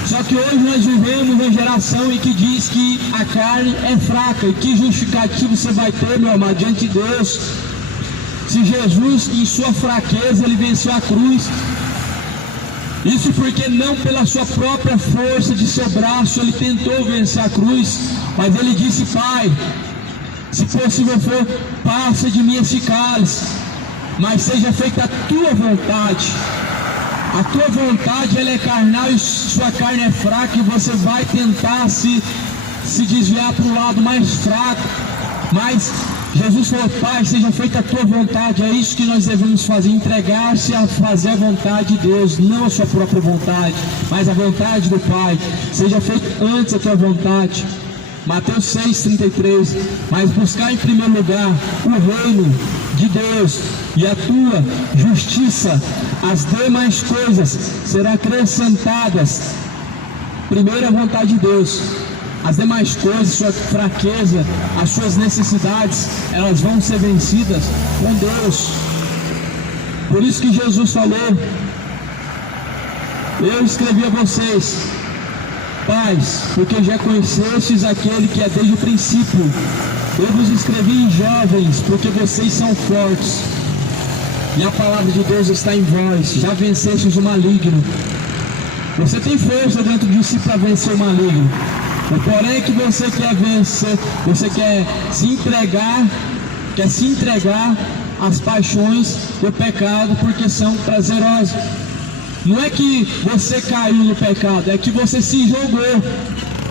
Só que hoje nós vivemos uma geração em que diz que a carne é fraca. E que justificativo você vai ter, meu amado, diante de Deus? Se Jesus, em sua fraqueza, ele venceu a cruz. Isso porque não pela sua própria força de seu braço ele tentou vencer a cruz, mas ele disse: Pai, se possível for, passa de mim esse cálice, mas seja feita a tua vontade. A tua vontade ela é carnal e sua carne é fraca, e você vai tentar se desviar para o lado mais fraco. Mas Jesus falou: Pai, seja feita a tua vontade. É isso que nós devemos fazer, entregar-se a fazer a vontade de Deus, não a sua própria vontade, mas a vontade do Pai. Seja feita antes a tua vontade. Mateus 6,33. Mas buscar em primeiro lugar o reino de Deus e a tua justiça, as demais coisas serão acrescentadas. Primeiro a vontade de Deus. As demais coisas, sua fraqueza, as suas necessidades, elas vão ser vencidas com Deus. Por isso que Jesus falou: eu escrevi a vocês, pais, porque já conhecestes aquele que é desde o princípio. Eu vos escrevi, jovens, porque vocês são fortes, e a palavra de Deus está em vós, já vencestes o maligno. Você tem força dentro de si para vencer o maligno. O porém é que você quer vencer, você quer se entregar às paixões do pecado, porque são prazerosas. Não é que você caiu no pecado, é que você se jogou.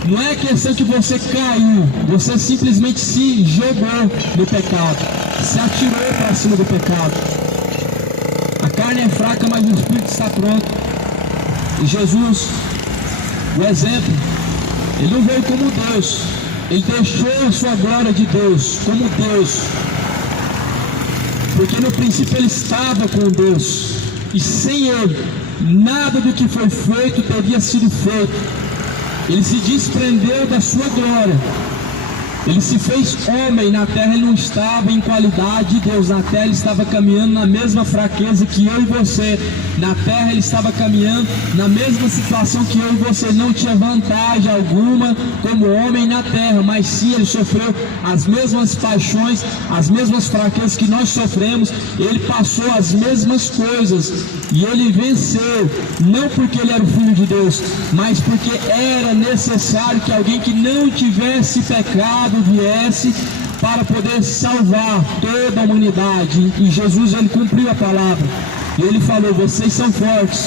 Não é questão que você caiu, você simplesmente se jogou no pecado, se atirou para cima do pecado. A carne é fraca, mas o Espírito está pronto. E Jesus, o exemplo, ele não veio como Deus, ele deixou a sua glória de Deus como Deus, porque no princípio ele estava com Deus, e sem ele, nada do que foi feito teria sido feito. Ele se desprendeu da sua glória, ele se fez homem. Na terra ele não estava em qualidade de Deus, na terra ele estava caminhando na mesma fraqueza que eu e você, Na terra ele estava caminhando na mesma situação que eu e você. Não tinha vantagem alguma como homem na terra, mas sim ele sofreu as mesmas paixões, as mesmas fraquezas que nós sofremos. Ele passou as mesmas coisas e ele venceu, não porque ele era o Filho de Deus, mas porque era necessário que alguém que não tivesse pecado viesse para poder salvar toda a humanidade. E Jesus, ele cumpriu a palavra. E ele falou: vocês são fortes,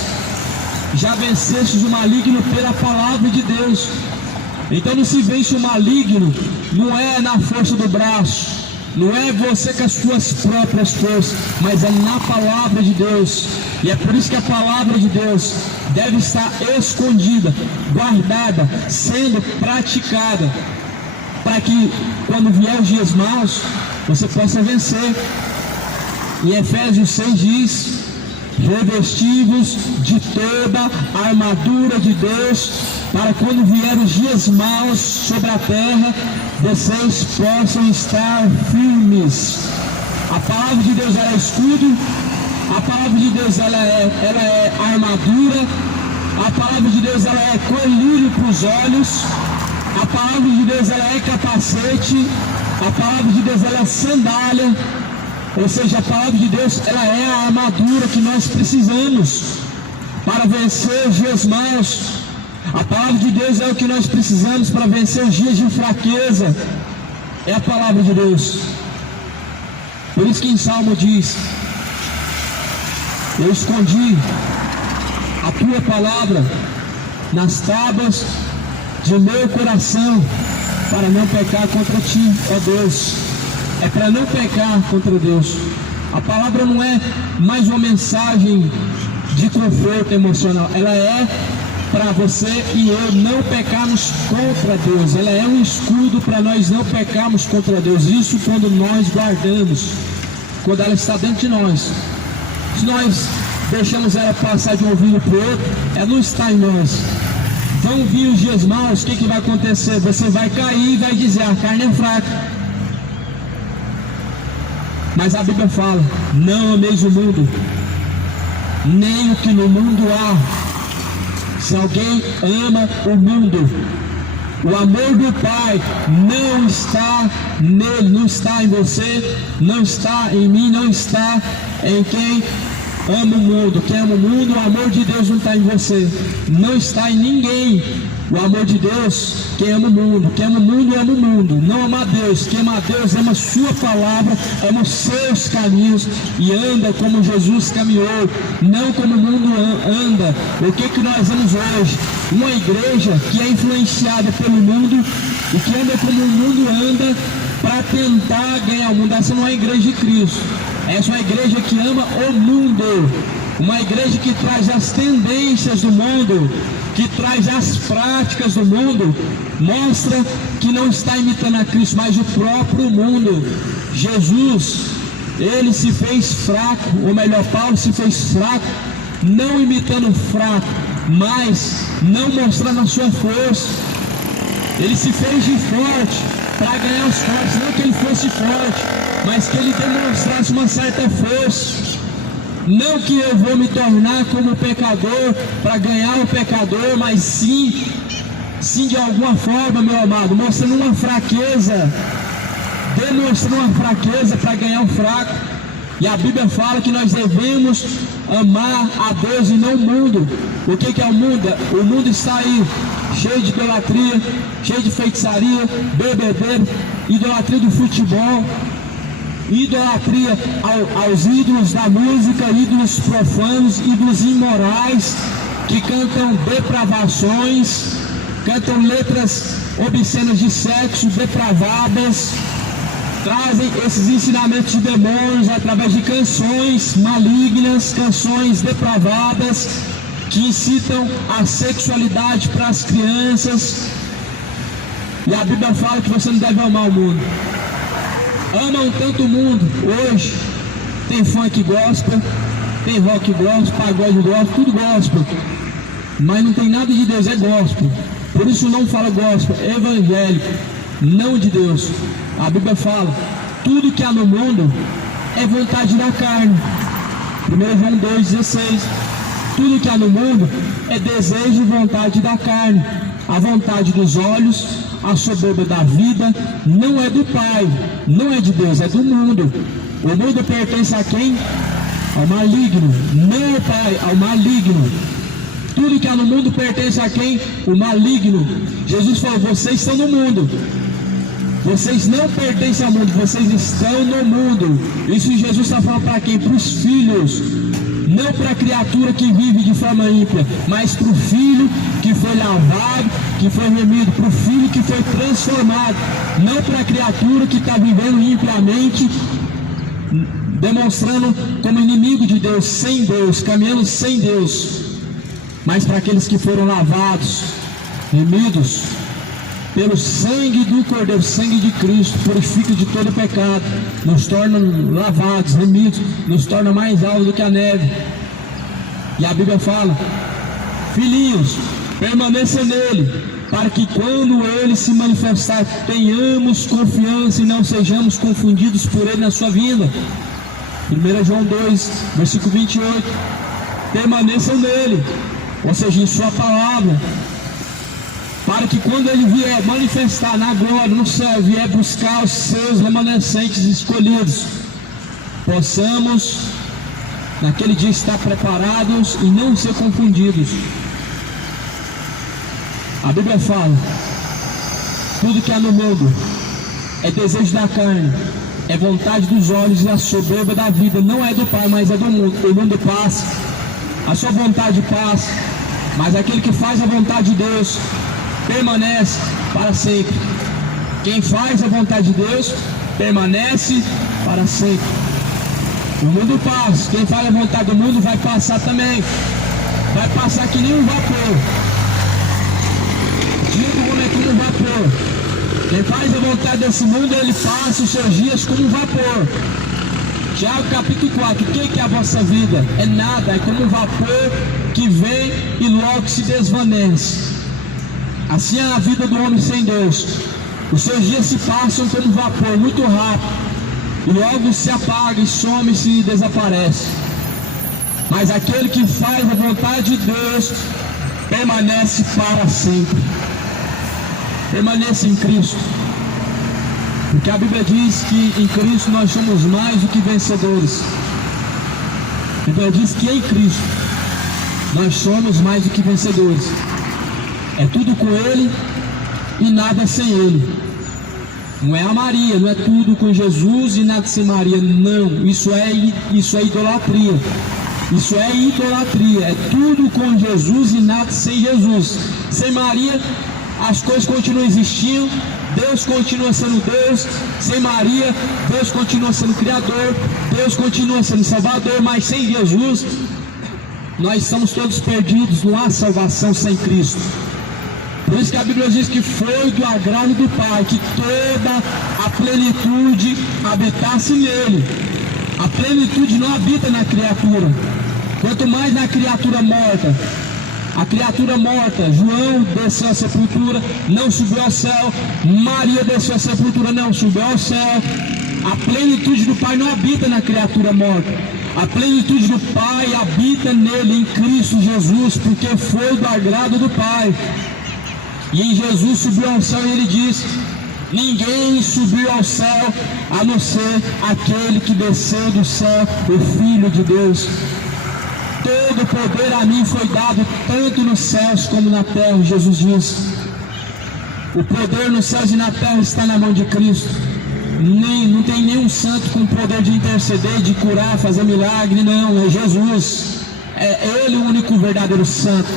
já vencestes o maligno pela palavra de Deus. Então não se vence o maligno, não é na força do braço, não é você com as suas próprias forças, mas é na palavra de Deus. E é por isso que a palavra de Deus deve estar escondida, guardada, sendo praticada, para que quando vier os dias maus, você possa vencer. Em Efésios 6 diz: revestivos de toda a armadura de Deus, para quando vier os dias maus sobre a terra, vocês possam estar firmes. A palavra de Deus é escudo, a palavra de Deus ela é armadura, a palavra de Deus ela é colírio para os olhos, a palavra de Deus ela é capacete, a palavra de Deus ela é sandália. Ou seja, a palavra de Deus ela é a armadura que nós precisamos para vencer os dias maus. A palavra de Deus é o que nós precisamos para vencer os dias de fraqueza. É a palavra de Deus. Por isso que em Salmo diz: eu escondi a tua palavra nas tábuas de meu coração, para não pecar contra ti, ó Deus. É para não pecar contra Deus. A palavra não é mais uma mensagem de conforto emocional, ela é para você e eu não pecarmos contra Deus. Ela é um escudo para nós não pecarmos contra Deus. Isso quando nós guardamos, quando ela está dentro de nós. Se nós deixamos ela passar de um ouvido para o outro, ela não está em nós. Vão vir os dias maus, o que vai acontecer? Você vai cair e vai dizer: a carne é fraca. Mas a Bíblia fala: não ameis o mundo, nem o que no mundo há. Se alguém ama o mundo, o amor do Pai não está nele, não está em você, não está em mim, não está em quem ama o mundo. Quem ama o mundo, o amor de Deus não está em você, não está em ninguém. O amor de Deus, quem ama o mundo, ama o mundo, não ama a Deus. Quem ama a Deus ama a sua palavra, ama os seus caminhos e anda como Jesus caminhou, não como o mundo anda. O que nós vemos hoje? Uma igreja que é influenciada pelo mundo e que anda como o mundo anda para tentar ganhar o mundo. Essa não é a igreja de Cristo, essa é uma igreja que ama o mundo, uma igreja que traz as tendências do mundo, que traz as práticas do mundo, mostra que não está imitando a Cristo, mas o próprio mundo. Jesus, ele se fez fraco, ou melhor, Paulo se fez fraco, não imitando o fraco, mas não mostrando a sua força. Ele se fez de forte para ganhar os fortes, não que ele fosse forte, mas que ele demonstrasse uma certa força. Não que eu vou me tornar como pecador para ganhar o pecador, mas sim de alguma forma, meu amado, mostrando uma fraqueza, demonstrando uma fraqueza para ganhar o fraco. E a Bíblia fala que nós devemos amar a Deus e não o mundo. O que é o mundo? O mundo está aí, cheio de idolatria, cheio de feitiçaria, bebedeiro, idolatria do futebol, idolatria aos ídolos da música, ídolos profanos, ídolos imorais, que cantam depravações, cantam letras obscenas de sexo, depravadas, trazem esses ensinamentos de demônios através de canções malignas, canções depravadas, que incitam a sexualidade para as crianças. E a Bíblia fala que você não deve amar o mundo. Amam tanto o mundo. Hoje tem funk gospel, tem rock gospel, pagode gospel, tudo gospel, mas não tem nada de Deus, é gospel. Por isso não fala gospel, é evangélico, não de Deus. A Bíblia fala: tudo que há no mundo é vontade da carne. 1 João 2,16. Tudo que há no mundo é desejo e vontade da carne, a vontade dos olhos, a soberba da vida, não é do Pai, não é de Deus, é do mundo. O mundo pertence a quem? Ao maligno, não ao Pai, ao maligno. Tudo que há no mundo pertence a quem? O maligno. Jesus falou: vocês estão no mundo, vocês não pertencem ao mundo, vocês estão no mundo. Isso Jesus está falando para quem? Para os filhos. Não para a criatura que vive de forma ímpia, mas para o filho que foi lavado, que foi remido, para o filho que foi transformado. Não para a criatura que está vivendo impiamente, demonstrando como inimigo de Deus, sem Deus, caminhando sem Deus, mas para aqueles que foram lavados, remidos pelo sangue do Cordeiro, sangue de Cristo, purifica de todo pecado, nos torna lavados, remidos, nos torna mais altos do que a neve. E a Bíblia fala: filhinhos, permaneçam nele, para que quando ele se manifestar, tenhamos confiança e não sejamos confundidos por ele na sua vinda. 1 João 2, versículo 28. Permaneçam nele, ou seja, em sua palavra, para que quando ele vier manifestar na glória, no céu, vier buscar os seus remanescentes escolhidos, possamos naquele dia estar preparados e não ser confundidos. A Bíblia fala: tudo que há no mundo é desejo da carne, é vontade dos olhos e a soberba da vida, não é do Pai, mas é do mundo. O mundo passa, a sua vontade passa, mas aquele que faz a vontade de Deus permanece para sempre. Quem faz a vontade de Deus permanece para sempre. O mundo passa, quem faz a vontade do mundo vai passar também, vai passar que nem um vapor. O dia do homem é como um vapor. Quem faz a vontade desse mundo, ele passa os seus dias como um vapor. Tiago capítulo 4, o que é a vossa vida? É nada, é como um vapor que vem e logo se desvanece. Assim é a vida do homem sem Deus. Os seus dias se passam como vapor, muito rápido, e logo se apaga e some e se desaparece. Mas aquele que faz a vontade de Deus permanece para sempre. Permaneça em Cristo, porque a Bíblia diz que em Cristo nós somos mais do que vencedores. A Bíblia diz que em Cristo nós somos mais do que vencedores. É tudo com Ele e nada sem Ele. Não é a Maria, não é tudo com Jesus e nada sem Maria. Não, isso é idolatria. Isso é idolatria. É tudo com Jesus e nada sem Jesus. Sem Maria, as coisas continuam existindo, Deus continua sendo Deus. Sem Maria, Deus continua sendo Criador, Deus continua sendo Salvador. Mas sem Jesus, nós estamos todos perdidos. Não há salvação sem Cristo. Por isso que a Bíblia diz que foi do agrado do Pai que toda a plenitude habitasse nele. A plenitude não habita na criatura, quanto mais na criatura morta. A criatura morta, João desceu à sepultura, não subiu ao céu. Maria desceu à sepultura, não subiu ao céu. A plenitude do Pai não habita na criatura morta. A plenitude do Pai habita nele, em Cristo Jesus, porque foi do agrado do Pai. E em Jesus subiu ao céu, e ele disse: ninguém subiu ao céu a não ser aquele que desceu do céu, o Filho de Deus. Todo poder a mim foi dado, tanto nos céus como na terra. Jesus diz: o poder nos céus e na terra está na mão de Cristo. Não tem nenhum santo com poder de interceder, de curar, fazer milagre. Não, é Jesus. É Ele o único verdadeiro santo.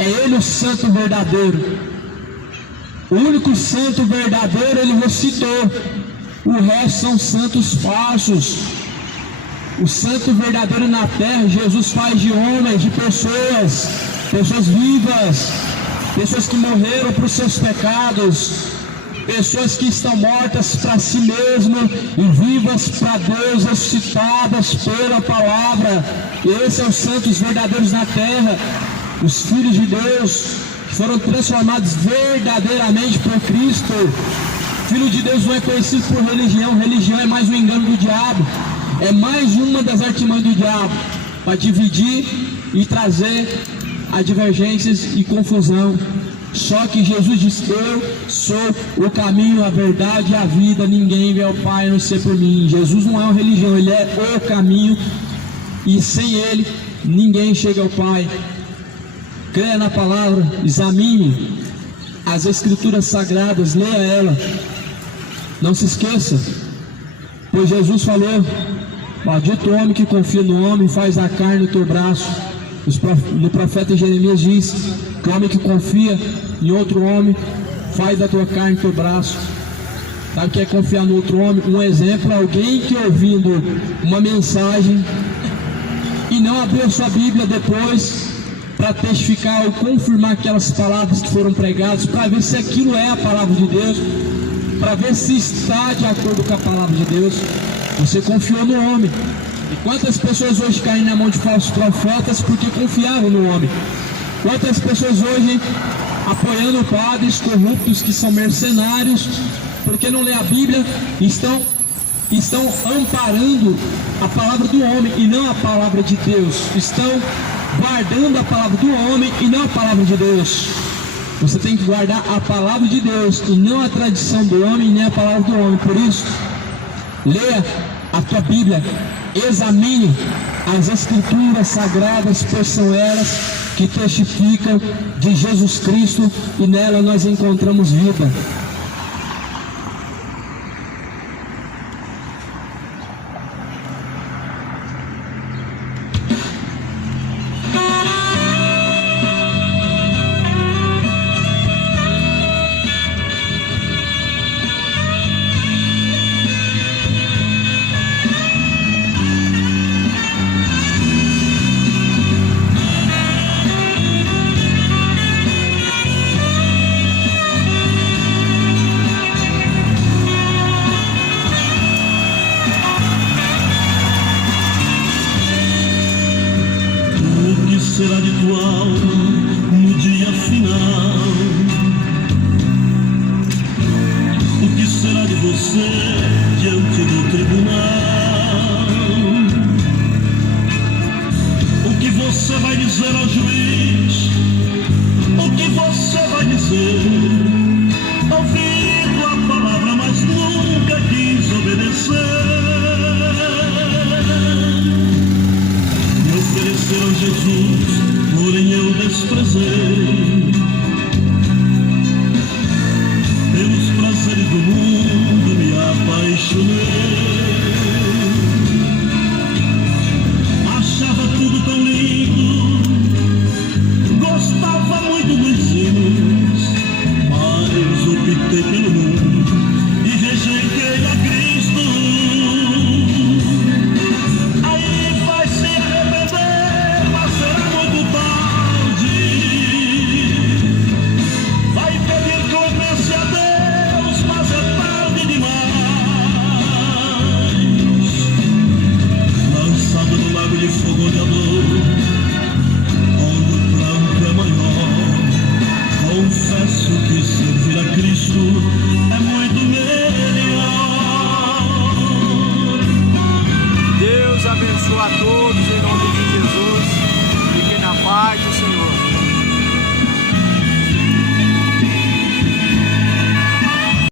É Ele o santo verdadeiro. O único santo verdadeiro Ele ressuscitou. O resto são santos falsos. O santo verdadeiro na terra, Jesus faz de homens, de pessoas vivas, pessoas que morreram para os seus pecados, pessoas que estão mortas para si mesmo e vivas para Deus, ressuscitadas pela palavra. Esses são os santos verdadeiros na terra, os filhos de Deus, que foram transformados verdadeiramente por Cristo. Filho de Deus não é conhecido por religião. Religião é mais um engano do diabo, é mais uma das artimanhas do diabo, para dividir e trazer a divergências e confusão. Só que Jesus disse: eu sou o caminho, a verdade e a vida, ninguém vê ao Pai a não ser por mim. Jesus não é uma religião, Ele é o caminho, e sem Ele ninguém chega ao Pai. Creia na palavra, examine as Escrituras Sagradas, leia ela, não se esqueça, pois Jesus falou: maldito o homem que confia no homem, faz da carne o teu braço. No profeta Jeremias diz que o homem que confia em outro homem faz da tua carne o teu braço. Sabe o que é confiar no outro homem? Um exemplo é alguém que ouvindo uma mensagem e não abriu sua Bíblia depois para testificar ou confirmar aquelas palavras que foram pregadas, para ver se aquilo é a palavra de Deus, para ver se está de acordo com a palavra de Deus. Você confiou no homem. E quantas pessoas hoje caem na mão de falsos profetas porque confiavam no homem? Quantas pessoas hoje apoiando padres corruptos que são mercenários porque não lê a Bíblia, estão amparando a palavra do homem e não a palavra de Deus, estão guardando a palavra do homem e não a palavra de Deus. Você tem que guardar a palavra de Deus e não a tradição do homem nem a palavra do homem. Por isso, leia a tua Bíblia, examine as Escrituras Sagradas, pois são elas que testificam de Jesus Cristo e nela nós encontramos vida. Será de tua alma no dia final? O que será de você diante do tribunal? O que você vai dizer ao juiz? O que você vai dizer? Ouvindo a palavra, mas nunca quis obedecer. Ofereceram Jesus, porém eu desprezei. Pelos prazeres do mundo me apaixonei. Achava tudo tão lindo, gostava muito dos hinos, mas optei pelo mundo e rejeitei a Cristo. Abençoa a todos em nome